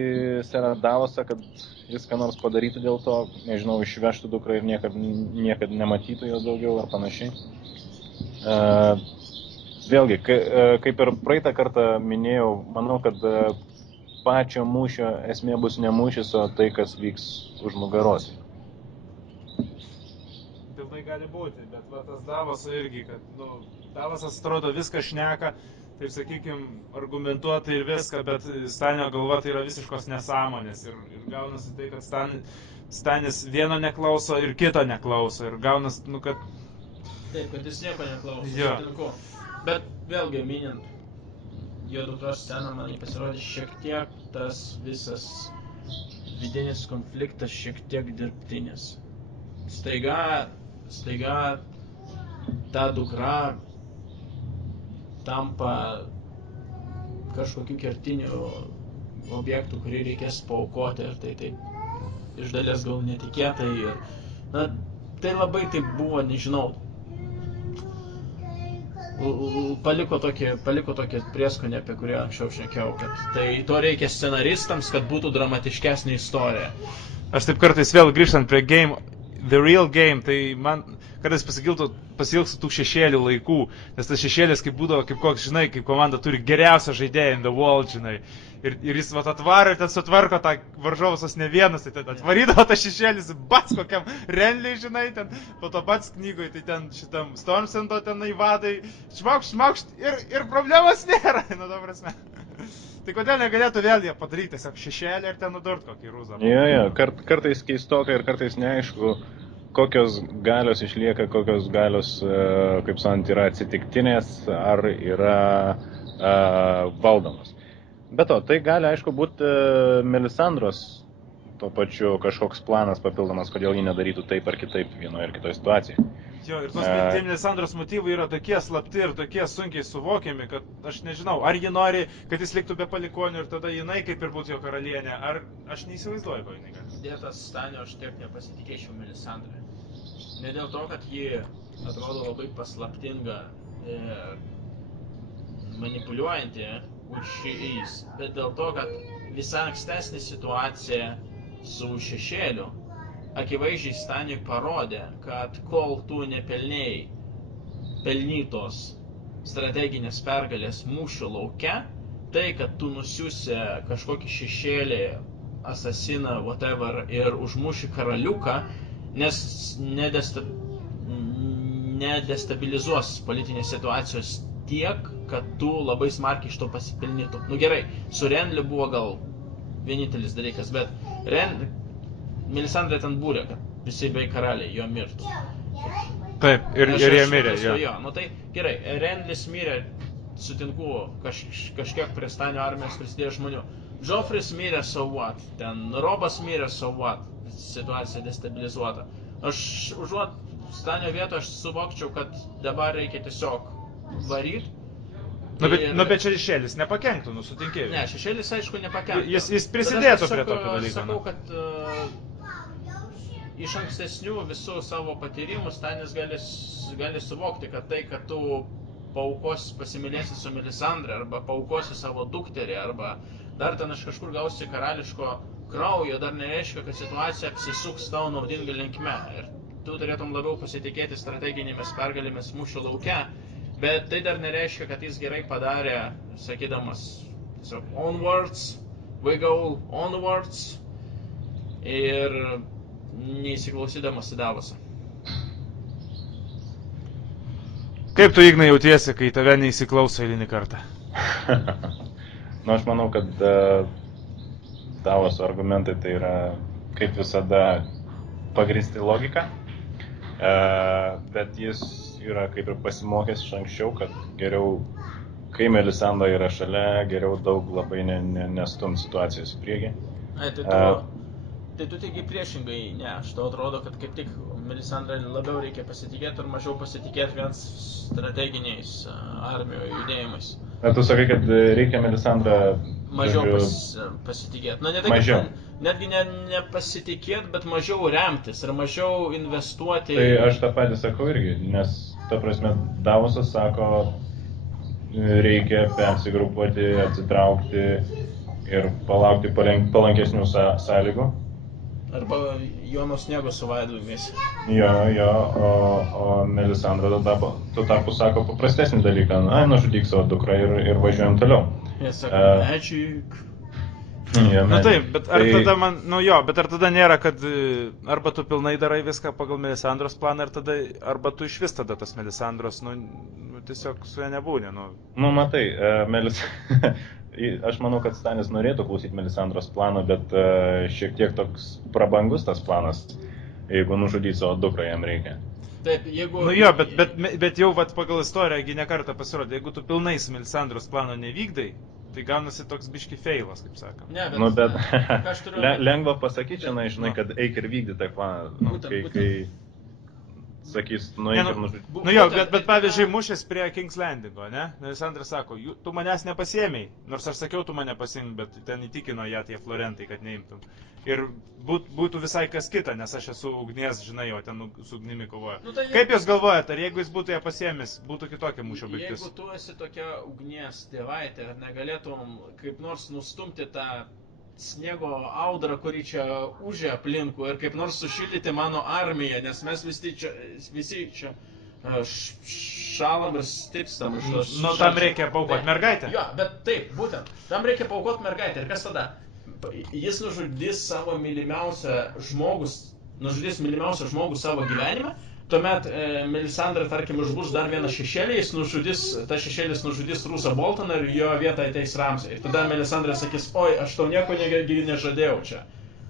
Serą Davosą, kad jis ką nors padarytų dėl to, nežinau, išvežtų dukrą ir niekad nematytų jos daugiau ar panašiai. Vėlgi, kaip ir praeitą kartą minėjau, manau, kad pačio mūšio esmė bus ne mūšis, o tai, kas vyks už nugaros. Pilnai gali būti, bet va, tas Davoso irgi, kad, nu, Davosas atrodo viską šneka, taip sakykim, argumentuotai ir viską, bet Stanio galva tai yra visiškos nesąmonės ir gaunasi tai, kad Stanis vieno neklauso ir kito neklauso ir gaunasi, nu, kad... Taip, kad jis nieko neklauso, Jo. sutinku. Bet vėlgi, minint jo dukros sceną, man pasirodė šiek tiek tas visas vidinis konfliktas šiek tiek dirbtinis. Staiga ta dukra tampa kažkokiu kertiniu objektu, kurį reikės paaukoti ir tai iš dalies gal netikėtai ir, na, tai labai taip buvo, nežinau, paliko tokį prieskonį, apie kurį anksčiau šnekėjau, kad tai to reikia scenaristams, kad būtų dramatiškesnė istorija. Aš taip kartais vėl grįžtant prie The Real Game, tai man kartais pasilgsiu tų šešėlių laikų, nes tas šešėlis kaip būdavo, kaip koks, žinai, kaip komanda turi geriausią žaidėją in the world, žinai, ir jis vat atvaro ir ten sutvarko tą varžovus ne vienas, tai ten atvarydavo tą šešėlis, bats kokiam Renliai, žinai, ten po to bats knygoj, tai ten šitam Stormsendo ten įvadai, šmaukšt, ir problemos nėra, nu, ta prasme. Tai kodėl negalėtų vėl jie padaryti tiesiog šešėlį ir ten nudurt kokį rūzą? Jo, kartais keistokai ir kartais neaišku, kokios galios išlieka, kokios galios, kaip sakant, yra atsitiktinės ar yra valdomos. Be to, tai gali, aišku, būti Melisandros tuo pačiu kažkoks planas papildomas, kodėl jį nedarytų taip ar kitaip vienoje ar kitoje situacijoje. Jo, ir tos Melisandros motyvai yra tokie slapti ir tokie sunkiai suvokiami, kad aš nežinau, ar ji nori, kad jis liktų be palikonių ir tada jinai kaip ir būtų jo karalienė, ar aš neįsivaizduoju, ko jinai gali. Dėtas Stanio aš tiek nepasitikėčiau Melisandrą. Ne dėl to, kad ji atrodo labai paslaptinga ir manipuliuojanti, which she is, bet dėl to, kad visa ankstesnė situacija su šešėliu akivaizdžiai Staniui parodė, kad kol tu nepelnėjai pelnytos strateginės pergalės mūšio lauke, tai, kad tu nusiusi kažkokį šešėlį, asasiną, whatever, ir užmuši karaliuką, nes nedestabilizuos politinės situacijos tiek, kad tu labai smarkiai iš to pasipelnytum. Nu gerai, su Renly buvo gal vienintelis dalykas, bet Melisandra ten būrė, kad visi bei karaliai jo mirtų. Taip, ir jie mirė, jo. Nu tai gerai, Renlys mirė, sutinku, kažkiek prie Stanio armijos prisidėjo žmonių. Joffris mirė, so what? Ten Robas mirė, so what? Situacija destabilizuota. Aš užuot Stanio vietą aš suvokčiau, kad dabar reikia tiesiog varyti. Nu bet šešėlis nepakenktų, sutinki. Ne, šešėlis aišku nepakenktų. Jis prisidėtų prie tokio dalyko. Aš sakau, kad iš ankstesnių visų savo patyrimų Stanis gali suvokti, kad tai, kad tu pasimylėsi su Melisandra, arba paukosi savo dukterį, arba dar ten iš kažkur gausi karališko kraujo, dar nereiškia, kad situacija apsisuks tau naudinga linkme. Ir tu turėtum labiau pasitikėti strateginėmis pergalėmis mūšio lauke. Bet tai dar nereiškia, kad jis gerai padarė, sakydamas, onwards, we go onwards, ir neįsiklausydamas į Davosą. Kaip tu, Ignai, jautiesi, kai tave neįsiklauso eilinį kartą? Nu, aš manau, kad Davoso argumentai tai yra, kaip visada, pagristi logika, bet jis yra kaip ir pasimokęs iš anksčiau, kad geriau, kai Melisandra yra šalia, geriau daug labai nestum situacijos į priekį. Tai tu tiki priešingai, ne, aš tau atrodo, kad kaip tik Melisandra labiau reikia pasitikėti ir mažiau pasitikėti vien strateginiais armijų judėjimais. Tu sakai, kad reikia Melisandra mažiau pasitikėti. Na, netgi nepasitikėti, bet mažiau remtis ir mažiau investuoti. Tai aš tą patį sakau irgi, nes, ta prasme, Davosas sako, reikia persigrupuoti, atsitraukti ir palaukti palankesnių sąlygų. Arba Jono Sniego su Vaidomis. Jo, o Melisandra tuo tarpu sako paprastesnį dalyką, nužudyk savo dukrą ir važiuojam toliau. Jie sako, magic. Na taip, bet ar tada ar tada nėra, kad arba tu pilnai darai viską pagal Melisandros planą, arba tu iš vis tada tas Melisandros, tiesiog su ja nebūni, Nu, matai, aš manau, kad Stanis norėtų klausyti Melisandros plano, bet šiek tiek toks prabangus tas planas, jeigu nužudyti savo dukrą jam reikia. Taip, jeigu... Nu jo, bet jau pagal istoriją ne kartą pasirodė, jeigu tu pilnai su Melisandros plano nevykdai, tai gaunasi toks biški feilas, kaip sakant. Ne, bet lengva pasakyti, žinai, kad eik ir vykdy tą planą, kai sakys, nueik ir nužudyti. Nu jo, bet pavyzdžiui, mušės prie King's Landingo, ne? Melisandra sako, tu manęs nepasiėmei, nors aš sakiau, tu mane pasiimk, bet ten įtikino ją tie Florentai, kad neimtum. Ir būtų visai kas kita, nes aš esu ugnies, žinai, o ten su ugnimi kovoja. Kaip jūs galvojate, ar jeigu jis būtų ją pasiėmęs, būtų kitokia mūšio baigtis? Jeigu tu esi tokia ugnies tėvaitė, ar negalėtum kaip nors nustumti tą sniego audrą, kurį čia užė aplinkų ir kaip nors sušildyti mano armiją, nes mes visi čia šalam ir stipstam. Tam reikia paaukoti mergaitę. Jo, bet taip, būtent, tam reikia paaukoti mergaitę. Ir kas tada? Jis nužudys mylimiausią žmogų savo gyvenime, tuomet Melisandre, tarkim, užbūs dar vieną šešėlį, tas šešėlis nužudys Rusą Boltoną ir jo vietą ateis Ramsay. Ir tada Melisandre sakys, oi, aš tau nieko nežadėjau čia.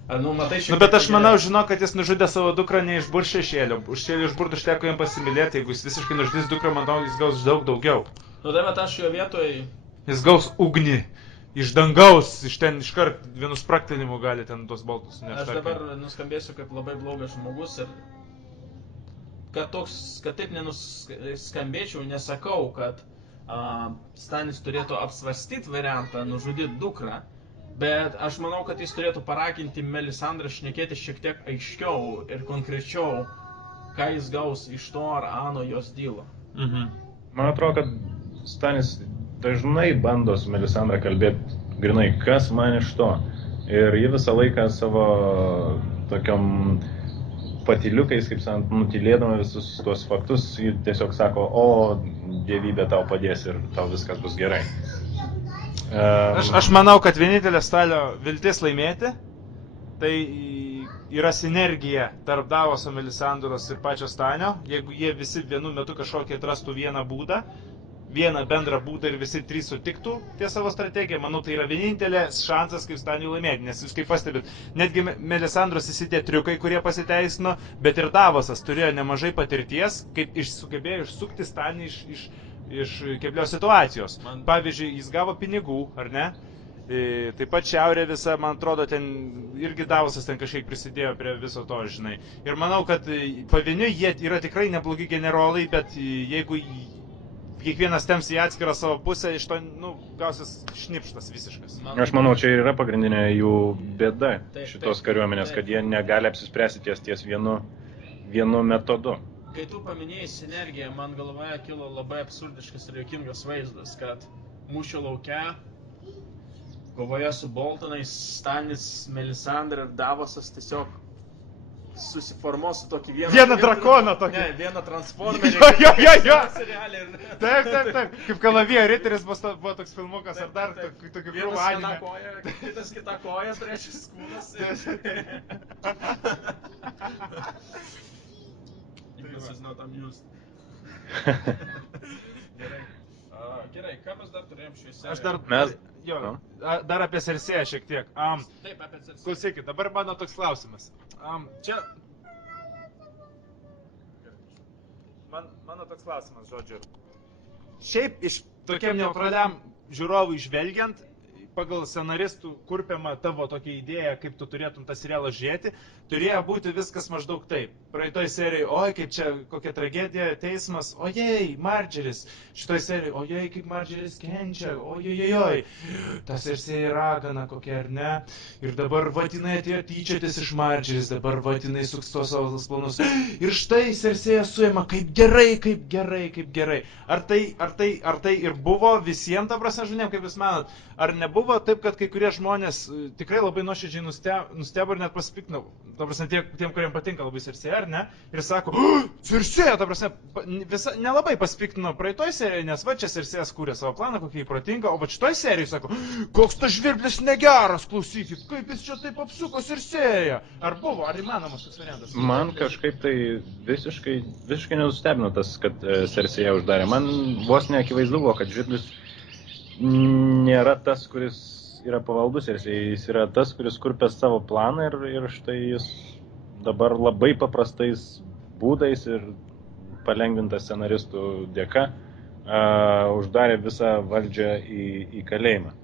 Matai, bet aš manau, žinau, kad jis nužudė savo dukrą ne iš bur šešėlio. Šešėlį išburt užteko jam pasimylėti, jeigu jis visiškai nužudys dukrą, manau, jis gaus daug daugiau. Tai bet aš jo vietoj... Jis gaus ugnį. Iš dangaus, iš ten iškart vienu spraktinimu gali ten tos boltus nešti. Aš dabar nuskambėsiu kaip labai blogas žmogus ir kad taip nenuskambėčiau, nesakau, kad Stanis turėtų apsvarstyti variantą nužudyti dukrą, bet aš manau, kad jis turėtų paraginti Melisandrą šnekėti šiek tiek aiškiau ir konkrečiau, ką jis gaus iš to ar ano jos dylo. Man atrodo, kad Stanis dažnai bando su Melisandra kalbėti grinai, kas man iš to. Ir ji visą laiką savo tokiam patyliukais, kaip sakant, nutilėdama visus tuos faktus, ji tiesiog sako, o dievybė tau padės ir tau viskas bus gerai. Aš manau, kad vienintelė Stalio viltis laimėti, tai yra sinergija tarp Davoso, Melisandros ir pačio Stanio. Jeigu jie visi vienu metu kažkokį atrastų vieną bendrą būdą ir visi trys sutiktų ties savo strategiją, manau, tai yra vienintelės šansas, kaip Staniui laimėti. Nes jūs kaip pastebit, netgi Melisandros įsitė triukai, kurie pasiteisino, bet ir Davosas turėjo nemažai patirties, kaip sugebėjo išsukti Stanį iš keblios situacijos. Pavyzdžiui, jis gavo pinigų, ar ne? Taip pat šiaurė visa, man atrodo, ten irgi Davosas ten kažkiek prisidėjo prie viso to, žinai. Ir manau, kad pavieniui jie yra tikrai neblogi generolai, bet jeigu kiekvienas temps į atskirą savo pusę, iš to, gausis šnipštas visiškas. Aš manau, čia yra pagrindinė jų bėda šitos kariuomenės, kad jie negali apsispręsti ties vienu metodu. Kai tu paminėjai sinergiją, man galvoje kilo labai absurdiškas ir juokingas vaizdas, kad mūšio lauke, kovoje su Boltonais, Stanis, Melisandra ir Davosas tiesiog susiformuos su tokį vieną drakoną tokį. Ne, vieną transformerį. Jo. Taip. Kaip Kalavijo riteris buvo toks filmukas, ar dar tokių krūvą anime. Vienas viena koja, kitas kita koja, trečias kūnas. This is not amused. Gerai, ką mes dar turėjom šioje serijoje? Dar apie Cersėją šiek tiek. Taip, apie Cersėją. Klausykit, dabar mano toks klausimas. Mano toks klausimas, žodžiu. Šiaip iš tokiam neutraliam žiūrovui žvelgiant, pagal scenaristų kurpiamą tavo tokią idėją, kaip tu turėtum tą serialą žiūrėti, turėjo būti viskas maždaug taip. Praeitoj serijai, oi, kaip čia kokia tragedija, teismas, ojei, Margeris. Šitoj serijai, ojei, kaip Margeris kenčia, ojei, tas Cersėja ragana kokia, ar ne? Ir dabar vatinai atėjo tyčiotis iš Margeris, dabar vatinai suks tos savo planus. Ir štai Cersėja suėma, kaip gerai. Ar tai ir buvo visiems, ta prasme, žmonėm, kaip jūs manot? Ar nebuvo taip, kad kai kurie žmonės tikrai labai nuoširdžiai nustebo ir net pasipiktino, ta prasme, tiem, kuriem patinka labai Cersėja, ar ne? Ir sako, Cersėja, ta prasme, nelabai pasipiktino praeitoj serijai, nes va čia Cersėja kūrė savo planą, kokia jį protinga, o va šitoj serijai sako, koks tas žvirblis negeras, klausykit, kaip jis čia taip apsuko Cersėją. Ar buvo, ar įmanomas toks variantas? Man kažkaip tai visiškai nenustebino tas, kad Cersėja uždarė. Man vos neakivaizdu buvo, kad žvirblis nėra tas, kuris yra pavaldus ir jis yra tas, kuris kurpė savo planą ir štai jis dabar labai paprastais būdais ir palengvintas scenaristų dėka uždarė visą valdžią į kalėjimą.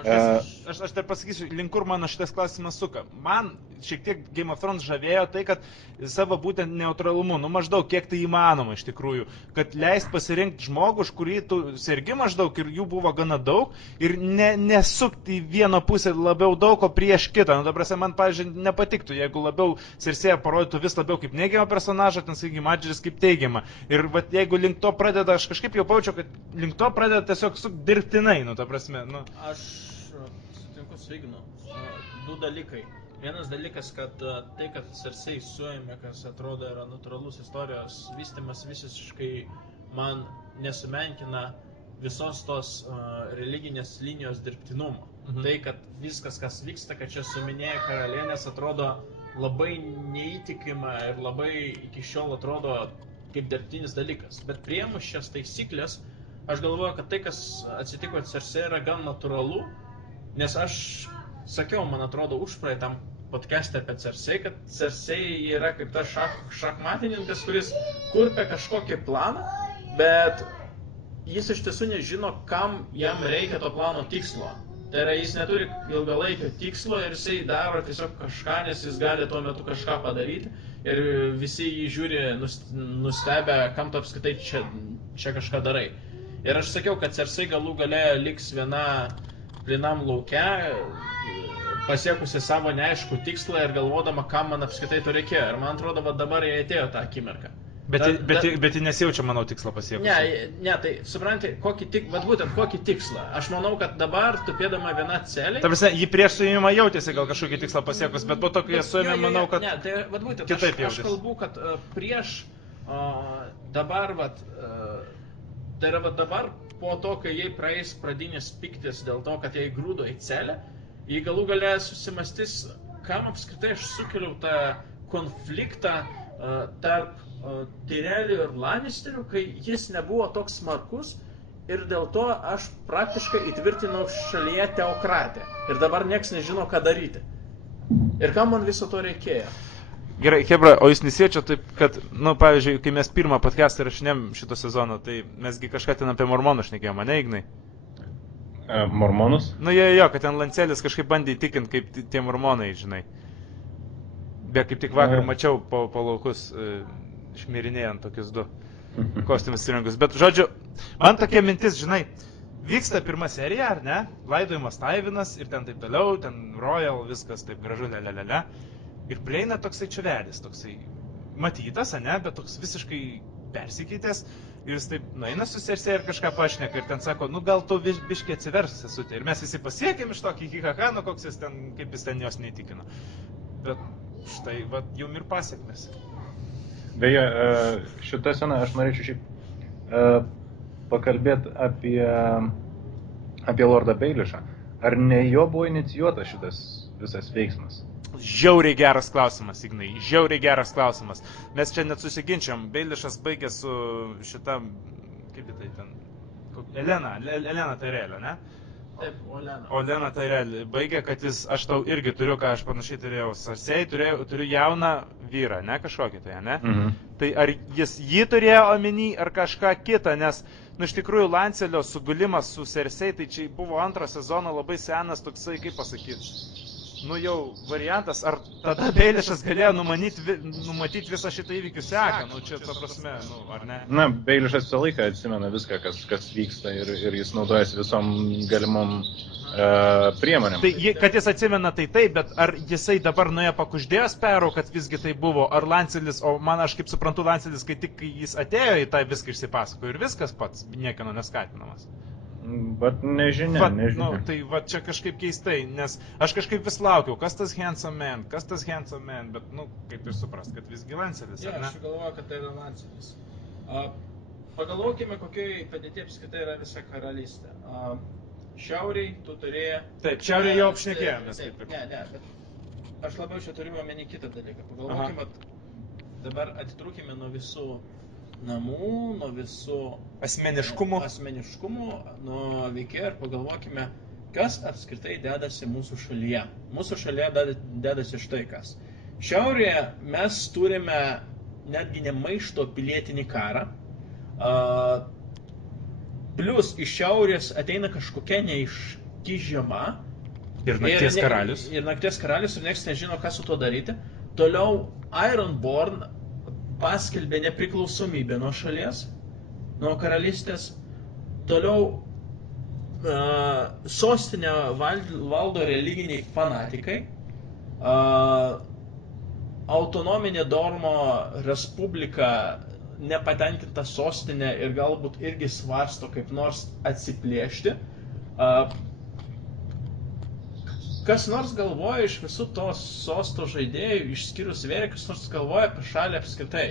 Aš dar pasakysiu, link kur mano šitas klausimas suka. Man šiek tiek Game of Thrones žavėjo tai, kad savo būtent neutralumu, maždaug kiek tai įmanoma iš tikrųjų, kad leist pasirinkti žmogų, už kurį tu sergi maždaug ir jų buvo gana daug ir nesukti į vieną pusę labiau daug, o prieš kitą. Ta prasme, man, pavyzdžiui, nepatiktų, jeigu labiau Cersėja parodytų vis labiau kaip neigiamą personažą, ten, sakykime, Margeris kaip teigiamą. Ir jeigu link to pradeda, aš kažkaip jau pajaučiau, kad link to pradeda tiesiog dirbtinai, ta prasme. Aš sutinku su Ignu. Du dalykai. Vienas dalykas, kad tai, kad Cersei suėmė, kas atrodo yra natūralus istorijos vystymas, visiškai man nesumenkina visos tos religinės linijos dirbtinumo. Tai, kad viskas, kas vyksta, kad čia suminėja karalienės, atrodo labai neįtikima ir labai iki šiol atrodo kaip dirbtinis dalykas. Bet priėmus šias taisyklės, aš galvoju, kad tai, kas atsitiko Cersei, yra gan natūralu, nes aš sakiau, man atrodo, užpraeitam podcast'e apie Cersei, kad Cersei yra kaip tas šachmatininkas, kuris kurpia kažkokį planą, bet jis iš tiesų nežino, kam jam reikia to plano tikslo. Tai yra, jis neturi ilgalaikio tikslo ir jisai daro tiesiog kažką, nes jis gali tuo metu kažką padaryti. Ir visi jį žiūri nustebę, kam tu apskritai čia kažką darai. Ir aš sakiau, kad Cersei galų gale liks viena plinam lauke, pasiekusi savo neaiškų tikslą ir galvodama, kam man apskritai to reikėjo. Ir man atrodo, va dabar jie atėjo tą akimirką. Bet ji nesijaučia, manau, tikslo pasiekusi. Ne, tai supranti, kokį tikslą. Aš manau, kad dabar, tupėdama viena celė... Ta prasme, ji prieš suėmimą jautėsi gal kažkokį tikslą pasiekus, bet po to, kai jie suėmė, manau, kad ne, tai, būtent, kitaip jautėsi. Aš kalbu, kad prieš dabar, tai yra dabar, po to, kai jai praeis pradinis piktis dėl to, kad jai grūdo į celę, jai galų gale susimastys, kam apskritai aš sukeliau tą konfliktą tarp Tyrelių ir Lannisterių, kai jis nebuvo toks smarkus ir dėl to aš praktiškai įtvirtinau šalyje teokratę. Ir dabar nieks nežino, ką daryti. Ir kam man viso to reikėjo? Gerai, Hebra, o jūs nesijaučia taip, kad, pavyzdžiui, kai mes pirmą podcastą rašinėm šito sezono, tai mesgi kažką ten apie mormonus šnekėjom, ne, Ignai? Mormonus? Jo, kad ten Lancelis kažkaip bandė įtikinti, kaip tie mormonai, žinai. Bet kaip tik vakar mačiau po laukus šmirinėjant tokius du kostiumus įrengus. Bet, žodžiu, man tokia mintis, žinai, vyksta pirma serija, ar ne? Laidojimas Taivinas ir ten taip toliau, ten Royal, viskas taip gražu, lelelele. Ir prieina toksai čuvelis, toksai matytas, ne? Bet toks visiškai persikeitęs. Ir jis taip nueina su Cersei ir kažką pašneka ir ten sako, gal tu biškiai atsivers sesutė. Ir mes visi pasiekėm iš to kikikaka, koks jis ten, kaip jis ten jos neįtikino. Bet štai, jum ir pasiekmes. Beje, šitą seną aš norėčiau šiaip pakalbėti apie Lordą Bailishą. Ar ne jo buvo inicijuotas šitas visas veiksmas? Žiauriai geras klausimas, Ignai, žiauriai geras klausimas. Mes čia net susiginčiam. Bailishas baigė su šitam, kaip tai ten, Elena Tyrell, ne? Taip, Olena Tyrell baigė, kad aš tau irgi turiu, ką aš panašiai turėjau Cersei, turiu jauną vyrą, ne kažkokį tai, ne? Mhm. Tai ar jis jį turėjo omeny, ar kažką kitą, nes, iš tikrųjų, Lancelio sugulimas su Cersei, tai čia buvo antro sezono labai senas toksai, kaip pasakyti, jau variantas, ar tada Bailishas galėjo numatyti visą šitą įvykių seką, čia ta prasme, ar ne? Na, Bailishas visą laiką atsimena viską, kas vyksta ir jis naudojasi visom galimom priemonėm. Tai, kad jis atsimena, tai taip, bet ar jisai dabar nuėjo pakuždėjo Sparrow, kad visgi tai buvo, ar Lancelis, o man aš kaip suprantu, Lancelis, kai tik jis atėjo į tą viską išsipasako ir viskas pats, niekieno neskatinamas. Bet nežinia. Tai čia kažkaip keistai, nes aš kažkaip vis laukiau, kas tas handsome man, bet, kaip ir suprast, kad visgi Lancelis, ar ne? Aš galvoju, kad tai yra Lancelis. Pagalvokime, kokiai padėtė apskritai yra visa karalystė. Šiauriai tu turėjai... Taip, šiauriai jau apšnekėjome. Ne, bet aš labiau čia turiu omeny kitą dalyką. Pagalvokime, dabar atitrūkime nuo visų namų, nuo visų asmeniškumų, nuo veikėjų ir pagalvokime, kas apskritai dedasi mūsų šalyje. Mūsų šalyje dedasi štai kas. Šiaurėje mes turime netgi nemaišto pilietinį karą, plus iš šiaurės ateina kažkokia neaiški žiema. Ir nakties karalius. Ir nieks nežino, ką su tuo daryti. Toliau Ironborn paskelbė nepriklausomybę nuo šalies, nuo karalystės. Toliau sostinę valdo religiniai fanatikai. Autonominė Dormo Respublika nepatenkinta sostinė ir galbūt irgi svarsto kaip nors atsiplėšti. Kas nors galvoja iš visų tos sosto žaidėjų, išskyrus Vėrį, kas nors galvoja apie šalį apskritai.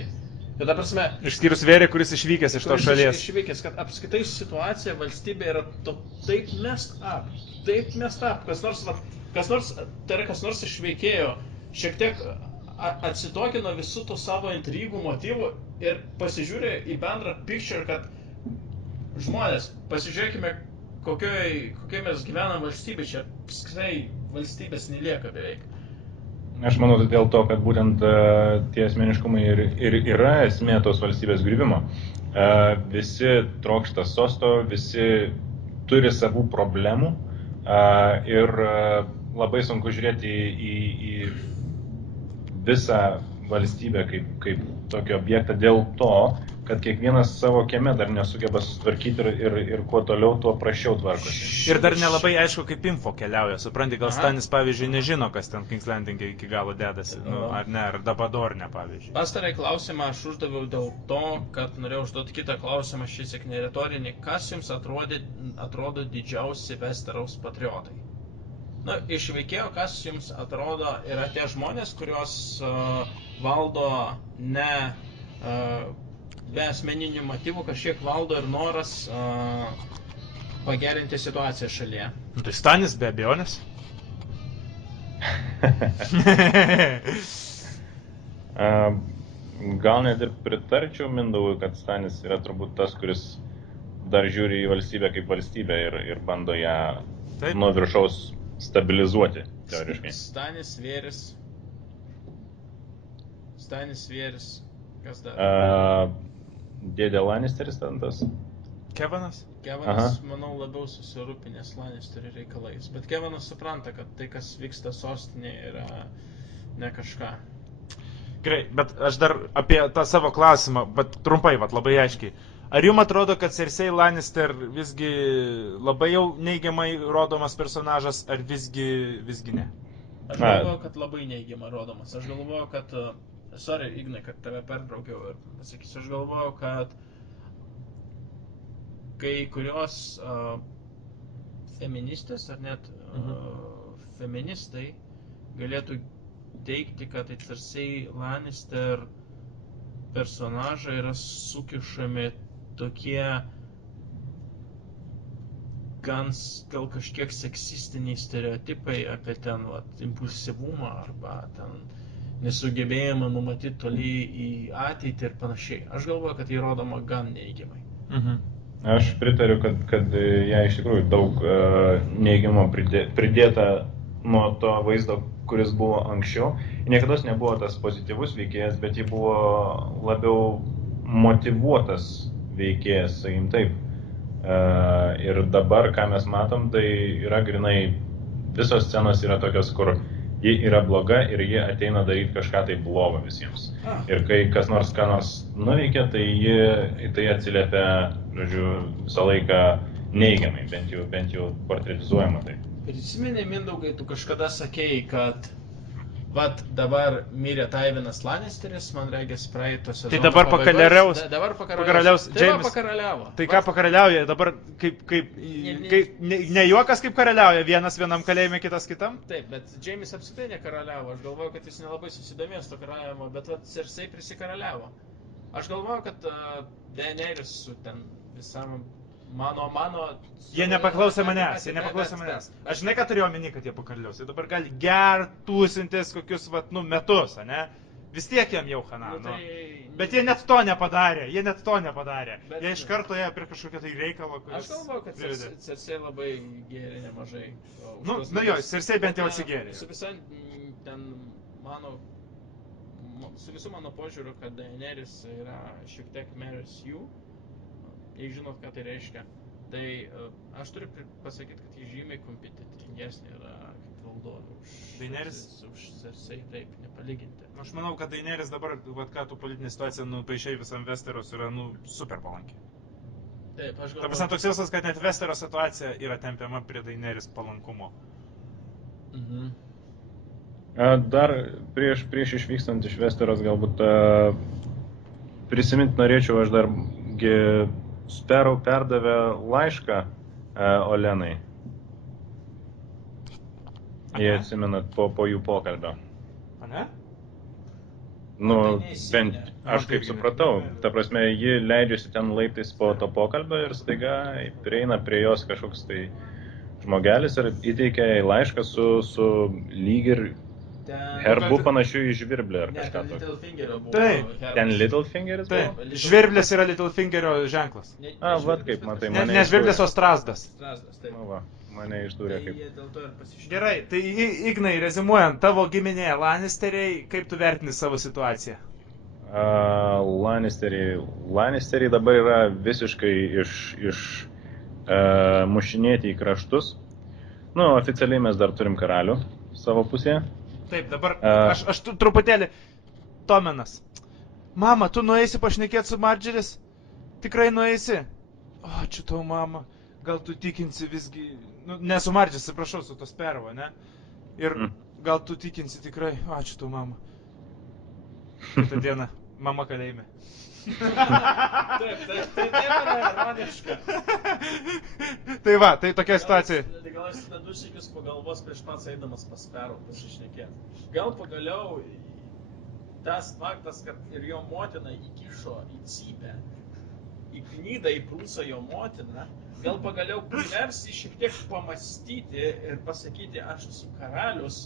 Ta prasme, išskyrus Vėrį, kuris išvykęs iš tos šalies. Išvykęs, kad apskritai situacija valstybė yra taip messed up. Kas nors iš veikėjo šiek tiek atsitokino visų tų savo intrigų, motyvų ir pasižiūrė į bendrą picture, kad žmonės, pasižiūrėkime, kokioj mes gyvenam valstybė, čia apskritai valstybės nelieka beveik. Aš manau, dėl to, kad būtent tie asmeniškumai ir yra esmė tos valstybės griuvimo. Visi trokšta sosto, visi turi savų problemų ir labai sunku žiūrėti į visą valstybę kaip tokį objektą dėl to, kad kiekvienas savo kieme dar nesugeba susitvarkyti ir kuo toliau, tuo prašiau tvarkosi. Ir dar nelabai aišku, kaip info keliauja. Supranti, gal Stanis, pavyzdžiui, nežino, kas ten King's Landing iki galo dedasi. Ar ne, ar Dabadorne, pavyzdžiui. Pastarai klausimą aš uždaviau dėl to, kad norėjau užduoti kitą klausimą, šis tik neretorinį. Kas jums atrodo didžiausi Westeros patriotai? Na, iš veikėjo, kas jums atrodo yra tie žmonės, kurios valdo ne be asmeninių motyvų, kažkiek valdo ir noras pagerinti situaciją šalyje. Tai Stanis be abejonės. Gal net ir pritarčiau Mindaugui, kad Stanis yra turbūt tas, kuris dar žiūri į valstybę kaip valstybę ir bando ją nuo viršaus stabilizuoti, teoriškai. Stanis Vėris. Kas dar? Dėdė Lannisteris ten tas. Kevanas? Kevanas, manau, labiau susirūpinęs Lannisterio reikalais. Bet Kevanas supranta, kad tai, kas vyksta sostinėje, yra ne kažką. Gerai, bet aš dar apie tą savo klausimą, bet trumpai, labai aiškiai. Ar jums atrodo, kad Cersei Lannister visgi labai jau neigiamai rodomas personažas, ar visgi ne? Aš galvoju, kad labai neigiamai rodomas. Aš galvoju, kad... Sorry, Ignai, kad tave perbraukiau ir pasakysiu. Aš galvoju, kad kai kurios feministės ar net feministai galėtų teigti, kad Cersei Lannister personažai yra sukišami tokie gal kažkiek seksistiniai stereotipai apie ten impulsyvumą arba ten nesugebėjimą numatyti toli į ateitį ir panašiai. Aš galvoju, kad jį rodoma gan neigiamai. Aš pritariu, kad ją iš tikrųjų daug neigiamo pridėta nuo to vaizdo, kuris buvo anksčiau. Niekada nebuvo tas pozityvus veikėjas, bet ji buvo labiau motyvuotas veikėjas, sakykim taip. Ir dabar, ką mes matom, tai yra grinai, visos scenos yra tokios, kur ji yra bloga ir ji ateina daryti kažką tai blogo visiems. Ir kai kas nors ką nors nuveikia, tai ji tai atsiliepia, žodžiu, visą laiką neigiamai, bent jau portretizuojama tai. Prisimeni, Mindaugai, tu kažkada sakėjai, kad dabar mirė Tywin Lannisteris, man regis praeito sezono. Tai dabar pakaraliaus. Pakaraliavo. Tai ką pakaraliauja? Dabar ne juokas kaip karaliauja, vienas vienam kalėjime, kitas kitam? Taip, bet Jaimis apskritai nekaraliavo. Aš galvoju, kad jis nelabai susidomės to karaliavimo, bet Cersei prisikaraliavo. Aš galvoju, kad Daenerys su ten visam mano... Jie nepaklausė manęs. Aš žinai, ką turėjau omeny, kad jie pakaraliaus. Jie dabar gali tūsintis kokius, metus, ne? Vis tiek jam jau chana. Bet jie net to nepadarė. Jie iš karto ėjo prie kažkokio tai reikalo, kuris... Aš galvoju, kad Cersei labai gėrė nemažai. Cersei bent jau atsigėrė. Su visą ten su visų mano požiūriu, kad Daenerys yra šiek tiek Mary's Hugh. Jei žinot, ką tai reiškia, tai aš turiu pasakyti, kad jis žymiai kompetentingesnė yra kaip valdovė už Cersei, taip, nepalyginti. Aš manau, kad Daenerys dabar, ką tu politinė situacija nupaišai visam Westeros, yra super palanki. Taip, aš galvoju. Toks jausmas, kad net Westeros situacija yra tempiama prie Daenerys palankumo. Dar prieš išvykstant iš Westeros galbūt prisiminti norėčiau, aš dargi Sparrow perdavė laišką Olenai. Jie atsimenat po jų pokalbio. Ne? Bent aš kaip supratau, ta prasme, ji leidžiasi ten laiptais po to pokalbio ir staiga prieina prie jos kažkoks tai žmogelis ir įteikia jai laišką su lyg ir Herbu panašių į žvirblį ar Ne, kažką ten tokio. Littlefingerio buvo. Taip. herbas. Ten Littlefingeris Taip, buvo? žvirblės yra Littlefingerio ženklas. Vat kaip, matai, Ne, mane ne išdūrė. žvirblės, o strazdas. Strazdas, taip. Nu va, mane išdūrė Tai kaip. jie dėl to ir pasišnekėjo. Gerai, tai Ignai, rezimuojant, tavo giminė Lannisteriai, kaip tu vertini savo situaciją? Lannisteriai dabar yra visiškai mušinėti į kraštus. Nu, oficialiai mes dar turim karalių savo pusėje. Taip, dabar aš truputėlį Tomenas. Mama, tu nueisi pašnekėti su Margeris? Tikrai nueisi? O, ačiū tau, mama. Gal tu tikinsi visgi... Nu, ne su Margeris, atsiprašau, su tos pervo, ne? Ir gal tu tikinsi tikrai? O, ačiū tau, mama. Kitą dieną mama kalėjime. Taip yra ironiška. Tai va, tai tokia situacija. Gal jis tada du sykius pagalvos prieš pats eidamas pas Perų pasišnekėti. Gal pagaliau tas faktas, kad ir jo motina įkišo į cypę, į knydą įprūso jo motiną, gal pagaliau privers jį šiek tiek pamastyti ir pasakyti, aš esu karalius,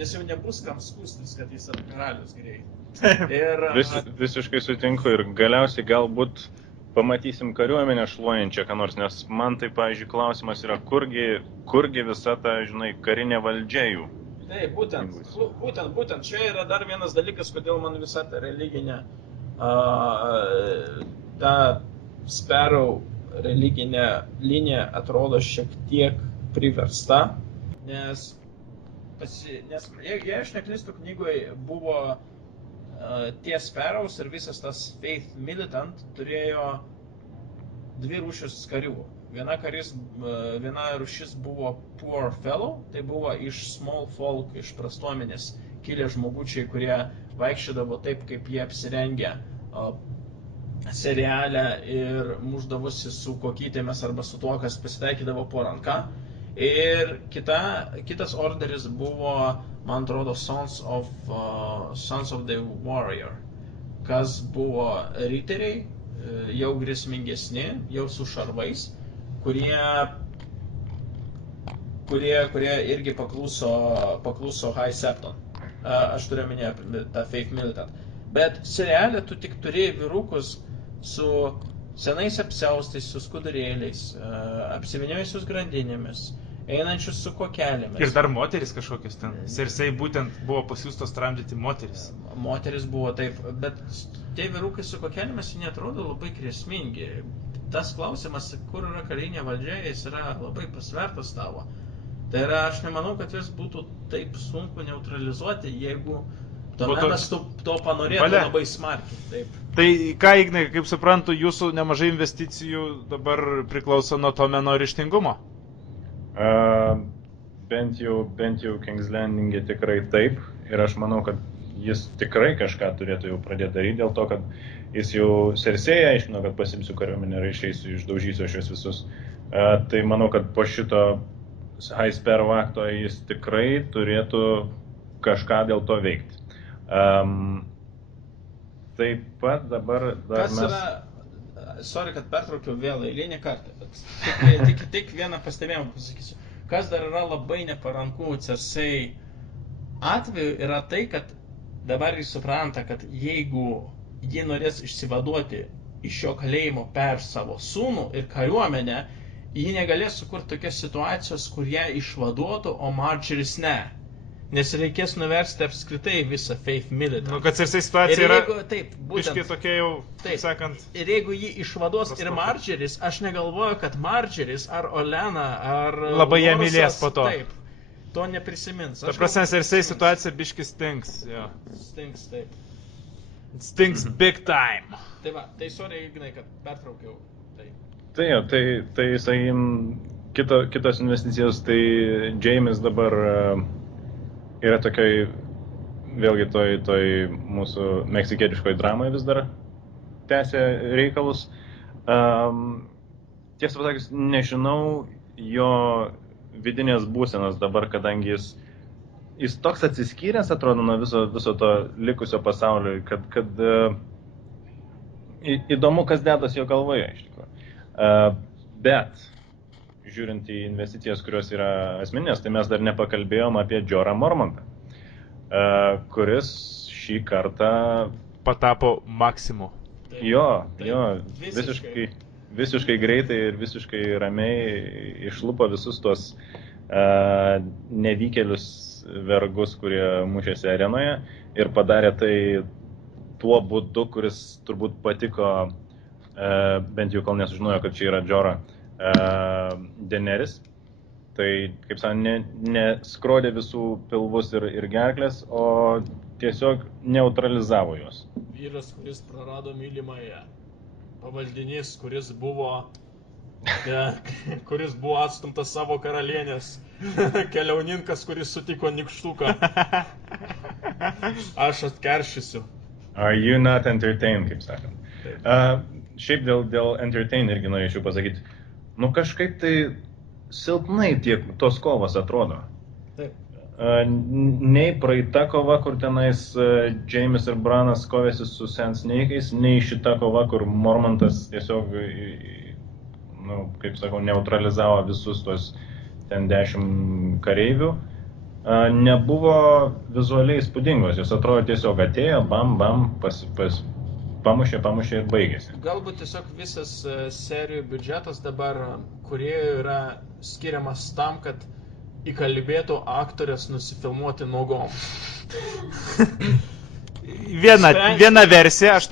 nes jau nebus kam skūstis, kad jis yra karalius greit. Ir, Visiškai sutinku ir galiausiai galbūt pamatysim kariuomenę šluojančią, ką nors, nes man tai, pavyzdžiui, klausimas yra, kurgi visa ta, žinai, karinė valdžia jų. taip, būtent, čia yra dar vienas dalykas, kodėl man visa ta religinė, ta Sparrow religinė linija atrodo šiek tiek priversta, nes jei aš neklystu, knygoje buvo tie Sparrows ir visas tas Faith Militant turėjo dvi rūšis karių. Viena rūšis buvo Poor Fellow, tai buvo iš Small Folk, iš prastuomenės kilę žmogučiai, kurie vaikščiodavo taip, kaip jie apsirengę serialę ir muždavosi su kokytėmis arba su tuo, kas pasitaikydavo po ranka. Ir kitas orderis buvo, man atrodo, Sons of the Warrior, kas buvo riteriai, jau grėsmingesni, jau su šarvais, kurie irgi pakluso High Septon. Aš turiu minėti tą Faith Militant. Bet serialė tu tik turėjai vyrukus su senais apsiaustais, su skudurėliais, apsiviniojusius grandinėmis, einančius su kokelėmis. Ir dar moteris kažkokios ten. Cersei būtent buvo pasiūstos tramdyti moteris. Moteris buvo taip, bet tie vyrukai su kokelėmis neatrodo labai grėsmingi. Tas klausimas, kur yra karinė valdžia, jis yra labai pasvertas tavo. Tai yra, aš nemanau, kad jis būtų taip sunku neutralizuoti, jeigu Tomenas to panorėtų labai smarkiai. Taip. Tai ką, Ignai, kaip suprantu, jūsų nemažai investicijų dabar priklauso nuo Tomeno ryžtingumo? Bent jau King's Landing'e tikrai taip. Ir aš manau, kad jis tikrai kažką turėtų jau pradėti daryti, dėl to, kad jis jau Cersei aiškino, kad pasimsiu kariuomenę ir išeisiu, išdaužysiu aš juos visus. Tai manau, kad po šito High Sparrow akto jis tikrai turėtų kažką dėl to veikti. Taip pat dabar kas mes... Sorry, kad pertraukiau vėl eilinį kartą, bet tik vieną pastebėjimą pasakysiu. Kas dar yra labai neparanku Cersei atveju yra tai, kad dabar jis supranta, kad jeigu ji norės išsivaduoti iš šio kalėjimo per savo sūnų ir kariuomenę, ji negalės sukurti tokios situacijos, kur ją išvaduotų, o Margeris ne. Nes reikės nuversti apskritai visą Faith Militant. Nu, kad Cersei situacija yra biškai tokia jau, taip sakant... Ir jeigu jį išvaduos ir Margeris, aš negalvoju, kad Margeris ar Olenna ar... Labai ją mylės po to. Taip, to neprisimins. Ta prasme, Cersei situacija biškai stinks. Jo. Stinks, taip. Stinks big time. Tai va, tai sorry, Ignai, kad pertraukiau. Tai sakykim, kitos investicijos, tai Jaime'is dabar... yra tokioj, vėlgi toj mūsų meksikietiškoj dramoje vis dar tęsia reikalus. Tiesą pasakius, nežinau jo vidinės būsenos dabar, kadangi jis toks atsiskyręs atrodo nuo viso to likusio pasaulio, kad įdomu, kas dedas jo galvoje iš tikrųjų. Bet žiūrint į investicijas, kurios yra asmeninės, tai mes dar nepakalbėjom apie Jorah Mormontą. kuris šį kartą Patapo Maximu. jo, visiškai greitai ir visiškai ramiai išlupo visus tuos nevykėlius vergus, kurie mušėsi arenoje ir padarė tai tuo būdu, kuris turbūt patiko, bent jau kol nesužinojo, kad čia yra Jorah, Daenerys. Tai, kaip sakant, neskrodė visų pilvus ir gerklės, o tiesiog neutralizavo juos. Vyras, kuris prarado mylimąją. Pavaldinys, kuris buvo atstumtas savo karalienės. Keliauninkas, kuris sutiko nykštuką. Aš atkeršysiu. Are you not entertained, kaip sakant. Šiaip dėl entertain irgi norėčiau pasakyti, nu kažkaip tai silpnai tiek tos kovos atrodo. Taip. Nei praeita kova, kur tenais Jaimis ir Branas kovėsi su Sand Snake'ais, nei šita kova, kur Mormontas tiesiog, nu, kaip sakau, neutralizavo visus tos ten 10 kareivių, nebuvo vizualiai įspūdingos. Jos atrodo tiesiog atėjo, bam, pamušė ir baigėsi. Galbūt tiesiog visas serijų biudžetas dabar, kurie yra skiriamas tam, kad įkalbėtų aktorės nusifilmuoti nuogom. Viena versija, aš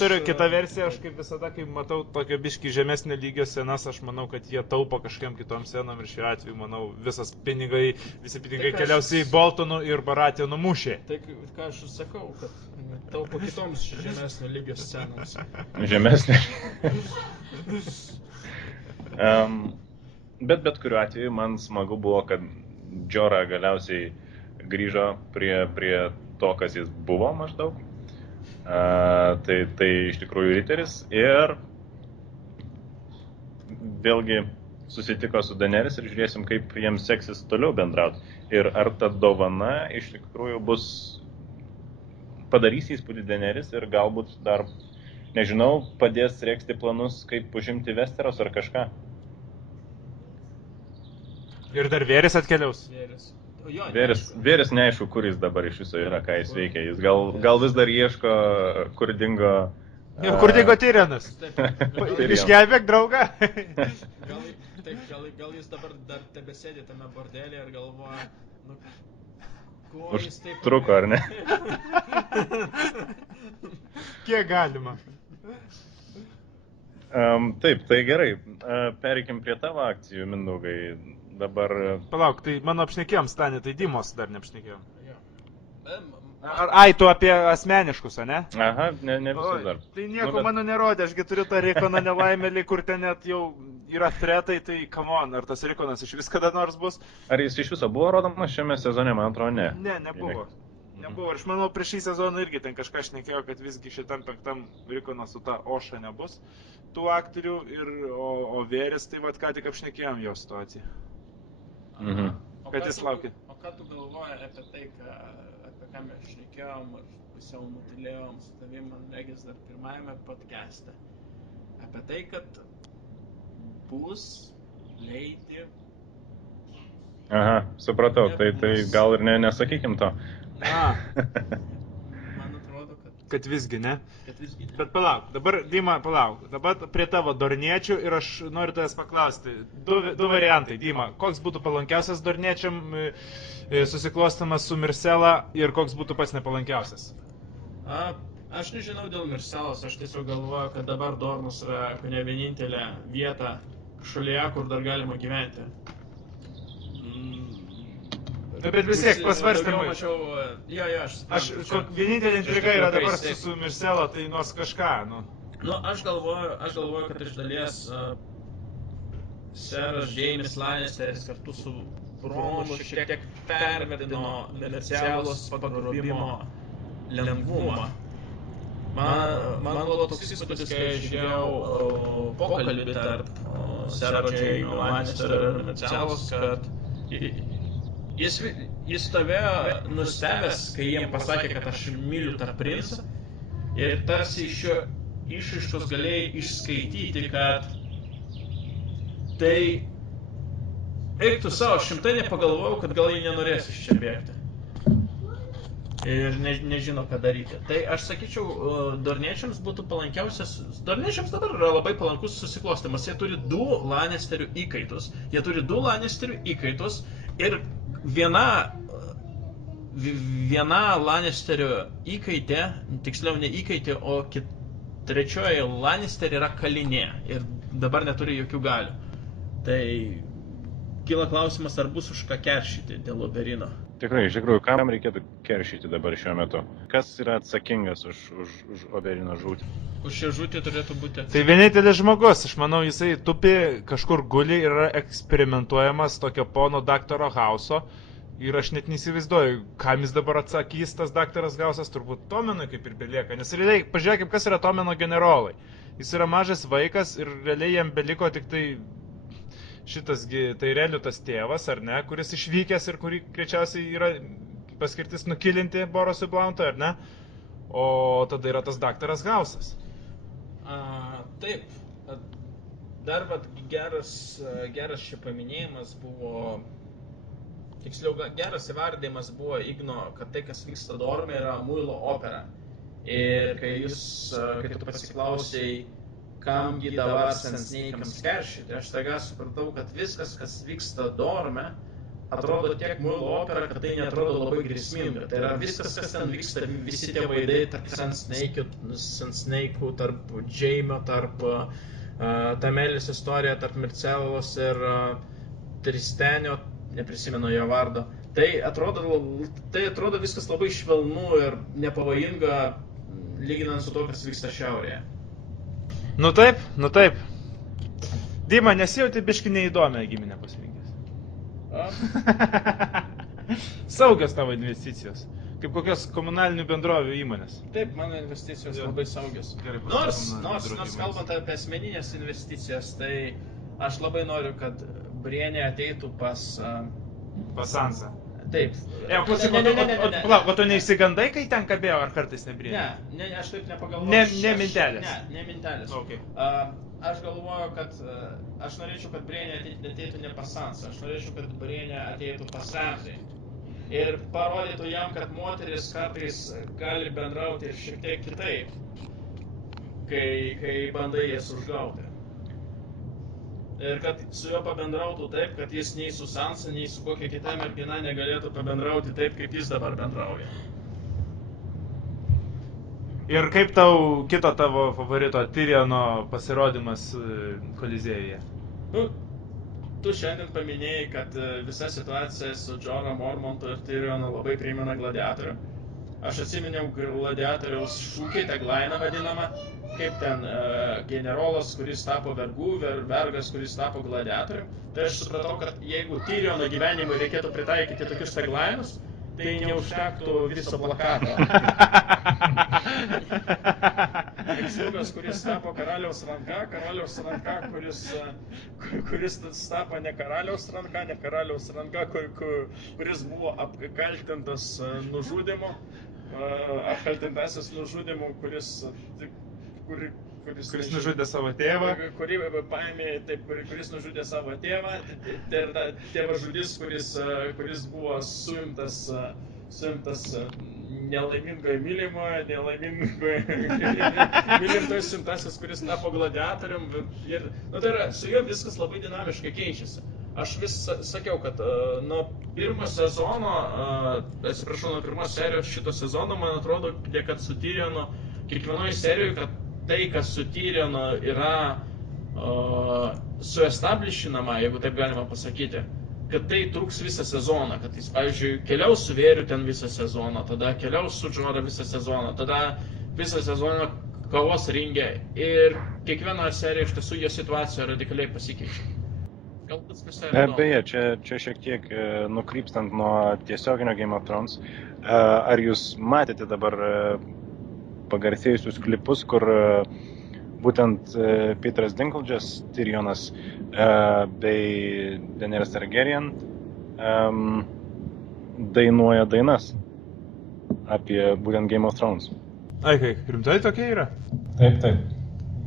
turiu kitą versiją, aš kaip visada, kai matau tokio biškį žemesnio lygio scenas, aš manau, kad jie taupo kažkiam kitom scenom ir šiuo atveju, manau, visi pinigai keliausiai į Boltonų ir Barationų mūšį. Tai ką aš sakau, kad taupo kitoms žemesnio lygio scenoms. Žemesnė. Bet kuriuo atveju man smagu buvo, kad Jorah galiausiai grįžo prie to, kas jis buvo maždaug. Tai iš tikrųjų riteris ir vėlgi susitiko su Daenerys ir žiūrėsim, kaip jiems seksis toliau bendrauti. Ir ar ta dovana iš tikrųjų padarys įspūdį Daenerys ir galbūt dar, nežinau, padės rėksti planus, kaip užimti Westeros ar kažką. Ir dar Vėris atkeliaus. Vėris neaišku, kur jis dabar iš viso yra, ką jis veikia. Jis gal vis dar ieško, kur dingo... Kur dingo Tyrionas? Išgelbėk draugą. Gal jis dabar dar tebesėdė tame bordelėje ir galvoja, nu, kuo jis taip... Užtruko, ar ne? Kiek galima? Taip, tai gerai. Pereikim prie tavo akcijų, Mindaugai. Dabar... Palauk, tai mano apšnekėjom, Stani, tai Dimos dar neapšnekėjom. Ai, tu apie asmeniškus, ne? Aha, ne visus dar. Tai nieko mano nerodė, ašgi turiu tą Rikoną nelaimėlį, kur ten net jau yra threatai, tai come on, ar tas Rikonas iš vis kada nors bus? Ar jis iš viso buvo rodomas šiame sezone, man atrodo, ne? Ne, nebuvo. Ir aš manau, prieš šį sezoną irgi ten kažką šnekėjo, kad visgi šitam 5 Rikonas su ta Oša nebus tų aktorių, o Vėris, tai vat ką tik apšnekėjom jo situaciją. Kad jis laukia. O ką tu galvoji apie tai, apie ką mes šnekėjom ir pusiau nutilėjom su tavim, man regis dar pirmajame podcast'e, apie tai, kad bus Lady... Aha, supratau, tai gal ir nesakykim to. Man atrodo, kad visgi, ne? Bet palauk, dabar, Dima, dabar prie tavo dorniečių ir aš noriu tavęs paklausti. Du variantai, Dima, koks būtų palankiausias dorniečiam susiklostamas su Myrcella ir koks būtų pats nepalankiausias? Aš nežinau dėl Myrcellos, aš tiesiog galvoju, kad dabar Dornas yra ne vienintelė vieta šalyje, kur dar galima gyventi. Bet vis tiek pasvarstymai. Aš vienintelė intriga yra dabar su Myrcella, tai nors kažką, nu. Nu, aš galvoju, kad iš dalies seras Jaimis Lannisteris kartu su Bronu šiek tiek pervertino Myrcellos pagrobimo lengvumą. Man buvo toks įspūdis, kai aš žiūrėjau pokalbį tarp sero Jaimio Lannisterio ir Myrcellos, kad Jis stovėjo nustebęs, kai jiem pasakė, kad aš myliu tą princą ir tarsi iš jo išraiškos galėjai išskaityti, kad tai eik tu savo, šimtai nepagalvojau, kad gal jie nenorės iš čia bėgti. ir nežino, ką daryti. Tai aš sakyčiau, Dorniečiams būtų palankiausias. Dorniečiams dabar yra labai palankus susiklostymas. Jie turi 2 Lannisterių įkaitus. Ir viena Lannisterių įkaitė, tiksliau ne įkaitė, o trečioji Lannisterė yra kalinė ir dabar neturi jokių galių. Tai kyla klausimas, ar bus už ką keršyti dėl Oberino. Tikrai, iš tikrųjų, kam reikėtų keršyti dabar šiuo metu? Kas yra atsakingas už Oberino žūtį? Už šią žūtį turėtų būti Tai vienintelis žmogus, aš manau, jisai tupi kažkur guli ir yra eksperimentuojamas tokio pono daktaro Hauso. Ir aš net neįsivaizduoju, kam jis dabar atsakys, tas daktaras Hausas, turbūt Tomenui kaip ir belieka. Nes realiai, pažiūrėkime, kas yra Tomeno generolai. Jis yra mažas vaikas ir realiai jam beliko tik tai šitasgi, tai realiu tas tėvas, ar ne, kuris išvykęs ir kurį greičiausiai yra paskirtis nukilinti Borosui Blountui, ar ne? O tada yra tas daktaras Hausas. Taip. Dar geras čia paminėjimas buvo, tiksliau geras įvardėjimas buvo Igno, kad tai, kas vyksta Dorme, yra muilo opera. Ir kai tu pasiklausėjai, kamgi dabar sensneikams keršyti, aš staiga supratau, kad viskas, kas vyksta Dorme, atrodo tiek muilo opera, kad tai neatrodo labai grėsminga. Tai yra viskas, kas ten vyksta, visi tie vaidai tarp Sensneikų, tarp Jaimio, tarp Tamelis istorija, tarp Mircelos ir Tristenio, neprisimenu jo vardo. Tai atrodo viskas labai švelnu ir nepavojinga, lyginant su to, kas vyksta šiaurėje. Nu taip. Dima, nesijauti biški neįdomią giminę pasirinkęs. Saugios tavo investicijos. Kaip kokios komunalinių bendrovių įmonės. Taip, mano investicijos labai saugios. Gerai, Nors kalbant apie asmeninės investicijas, tai aš labai noriu, kad Brienė ateitų pas Sansą. Taip. O tu neišsigandai, kai ten kabėjo, ar kartais nebrienė? Ne, aš taip nepagalvoju. Ne mintelės? Ne mintelės. Okay. Aš galvoju, kad aš norėčiau, kad Brienė ateitų ne pas Sansą, aš norėčiau, kad Brienė ateitų pas Ramsay. Ir parodytų jam, kad moteris kartais gali bendrauti ir šiek tiek kitaip, kai bandai jas užgauti. Ir kad su juo pabendrautų taip, kad jis nei su Sansa, nei su kokia kita mergina negalėtų pabendrauti taip, kaip jis dabar bendrauja. Ir kaip tau kito tavo favorito Tyriono pasirodymas Kolizėjuje? Tu šiandien paminėjai, kad visa situacija su Jorah Mormontu ir Tyrionu labai primena Gladiatorių. Aš atsiminiau Gladiatoriaus šūkį, taglainą vadinamą, kaip ten generolas, kuris tapo vergu, vergas, kuris tapo gladiatorium. Tai aš supratau, kad jeigu Tyriono gyvenimui reikėtų pritaikyti tokius taglainus, tai neužtektų viso plakato. Tiksliukas, kuris tapo karaliaus ranka, kuris tapo ne karaliaus ranka, kuris buvo apkaltintas nužudymu, apkaltintasis nužudymu, kuris nužudė savo tėvą. Kuris nužudė savo tėvą. Tai yra tėvažudys, kuris buvo suimtas nelaimingoje mylimoje, mylimtojas suimtasis, kuris tapo gladiatorium. Ir, tai yra, su juo viskas labai dinamiškai keičiasi. Aš vis sakiau, kad nuo pirmos serijos šito sezono, man atrodo, kad su Tyrionu, kiekvienoje serijoje, kad tai, kas su Tyrionu yra suestablishinama, jeigu taip galima pasakyti, kad tai truks visą sezoną, kad jis, pavyzdžiui, keliaus su Vėriu ten visą sezoną, tada keliaus su Jorah visą sezoną, tada visą sezoną kovos ringe ir kiekvienoje serijoje iš tiesų jo situacija radikaliai pasikeičia. Beje, čia šiek tiek nukrypstant nuo tiesioginio Game of Thrones, ar jūs matėte dabar pagarsėjusius klipus, kur būtent Peteras Dinklage'as, Tyrionas bei Daenerys Targaryen dainuoja dainas apie būtent Game of Thrones. Ai, rimtai tokia yra? Taip.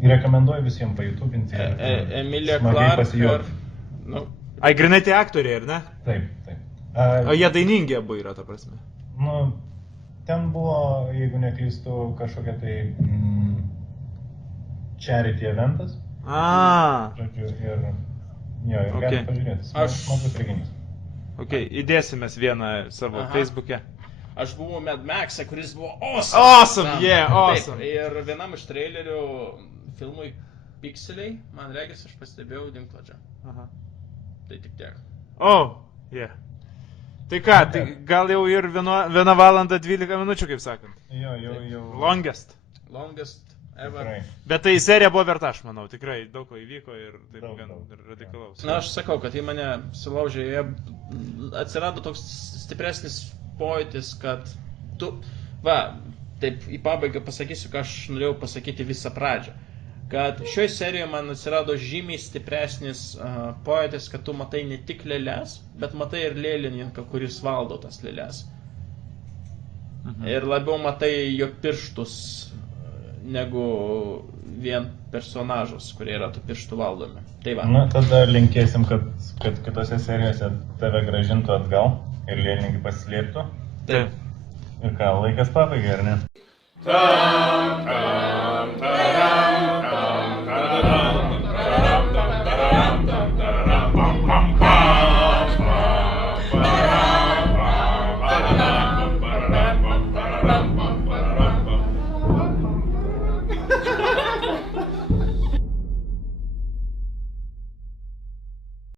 Rekomenduoju visiems pajutubinti. Emilia Clarke. Ai, grinai tie aktoriai, ar ne? Taip. O jie dainingi abu yra, ta prasme? ten buvo, jeigu neklystu, kažkokia tai charity eventas. Žodžiu, ir Okay. galite pažiūrėti. Smagus renginys. Ok, įdėsimės vieną savo Facebook'e. Aš buvau Mad Max'e, kuris buvo awesome. Awesome, yeah, awesome. Taip, ir vienam iš trailerių filmui Pikseliai, man regis, aš pastebėjau dinklodžią. Tai tik tiek. Yeah. Tai ką, tai gal jau ir 1 valanda 12 minučių, kaip sakant. Jau. Longest Ever. Tikrai. Bet tai serija buvo verta, aš manau, tikrai daug ko įvyko ir taip gan radikalaus. Na, aš sakau, kad jį mane sulaužė, atsirado toks stipresnis pojūtis, kad tu, taip į pabaigą pasakysiu, ką aš norėjau pasakyti visą pradžią. Kad šioje serijoje man atsirado žymiai stipresnis pojūtis, kad tu matai ne tik lėles, bet matai ir lėlininką, kuris valdo tas lėles. Ir labiau matai jo pirštus negu vien personažus, kurie yra tų pirštų valdomi. Tai va. Na, tada linkėsim, kad kitose serijose tave gražintų atgal ir lėlininkai pasislėptų. Taip. Ir ką, laikas pabaigai, ar ne? Tam, tam, tam.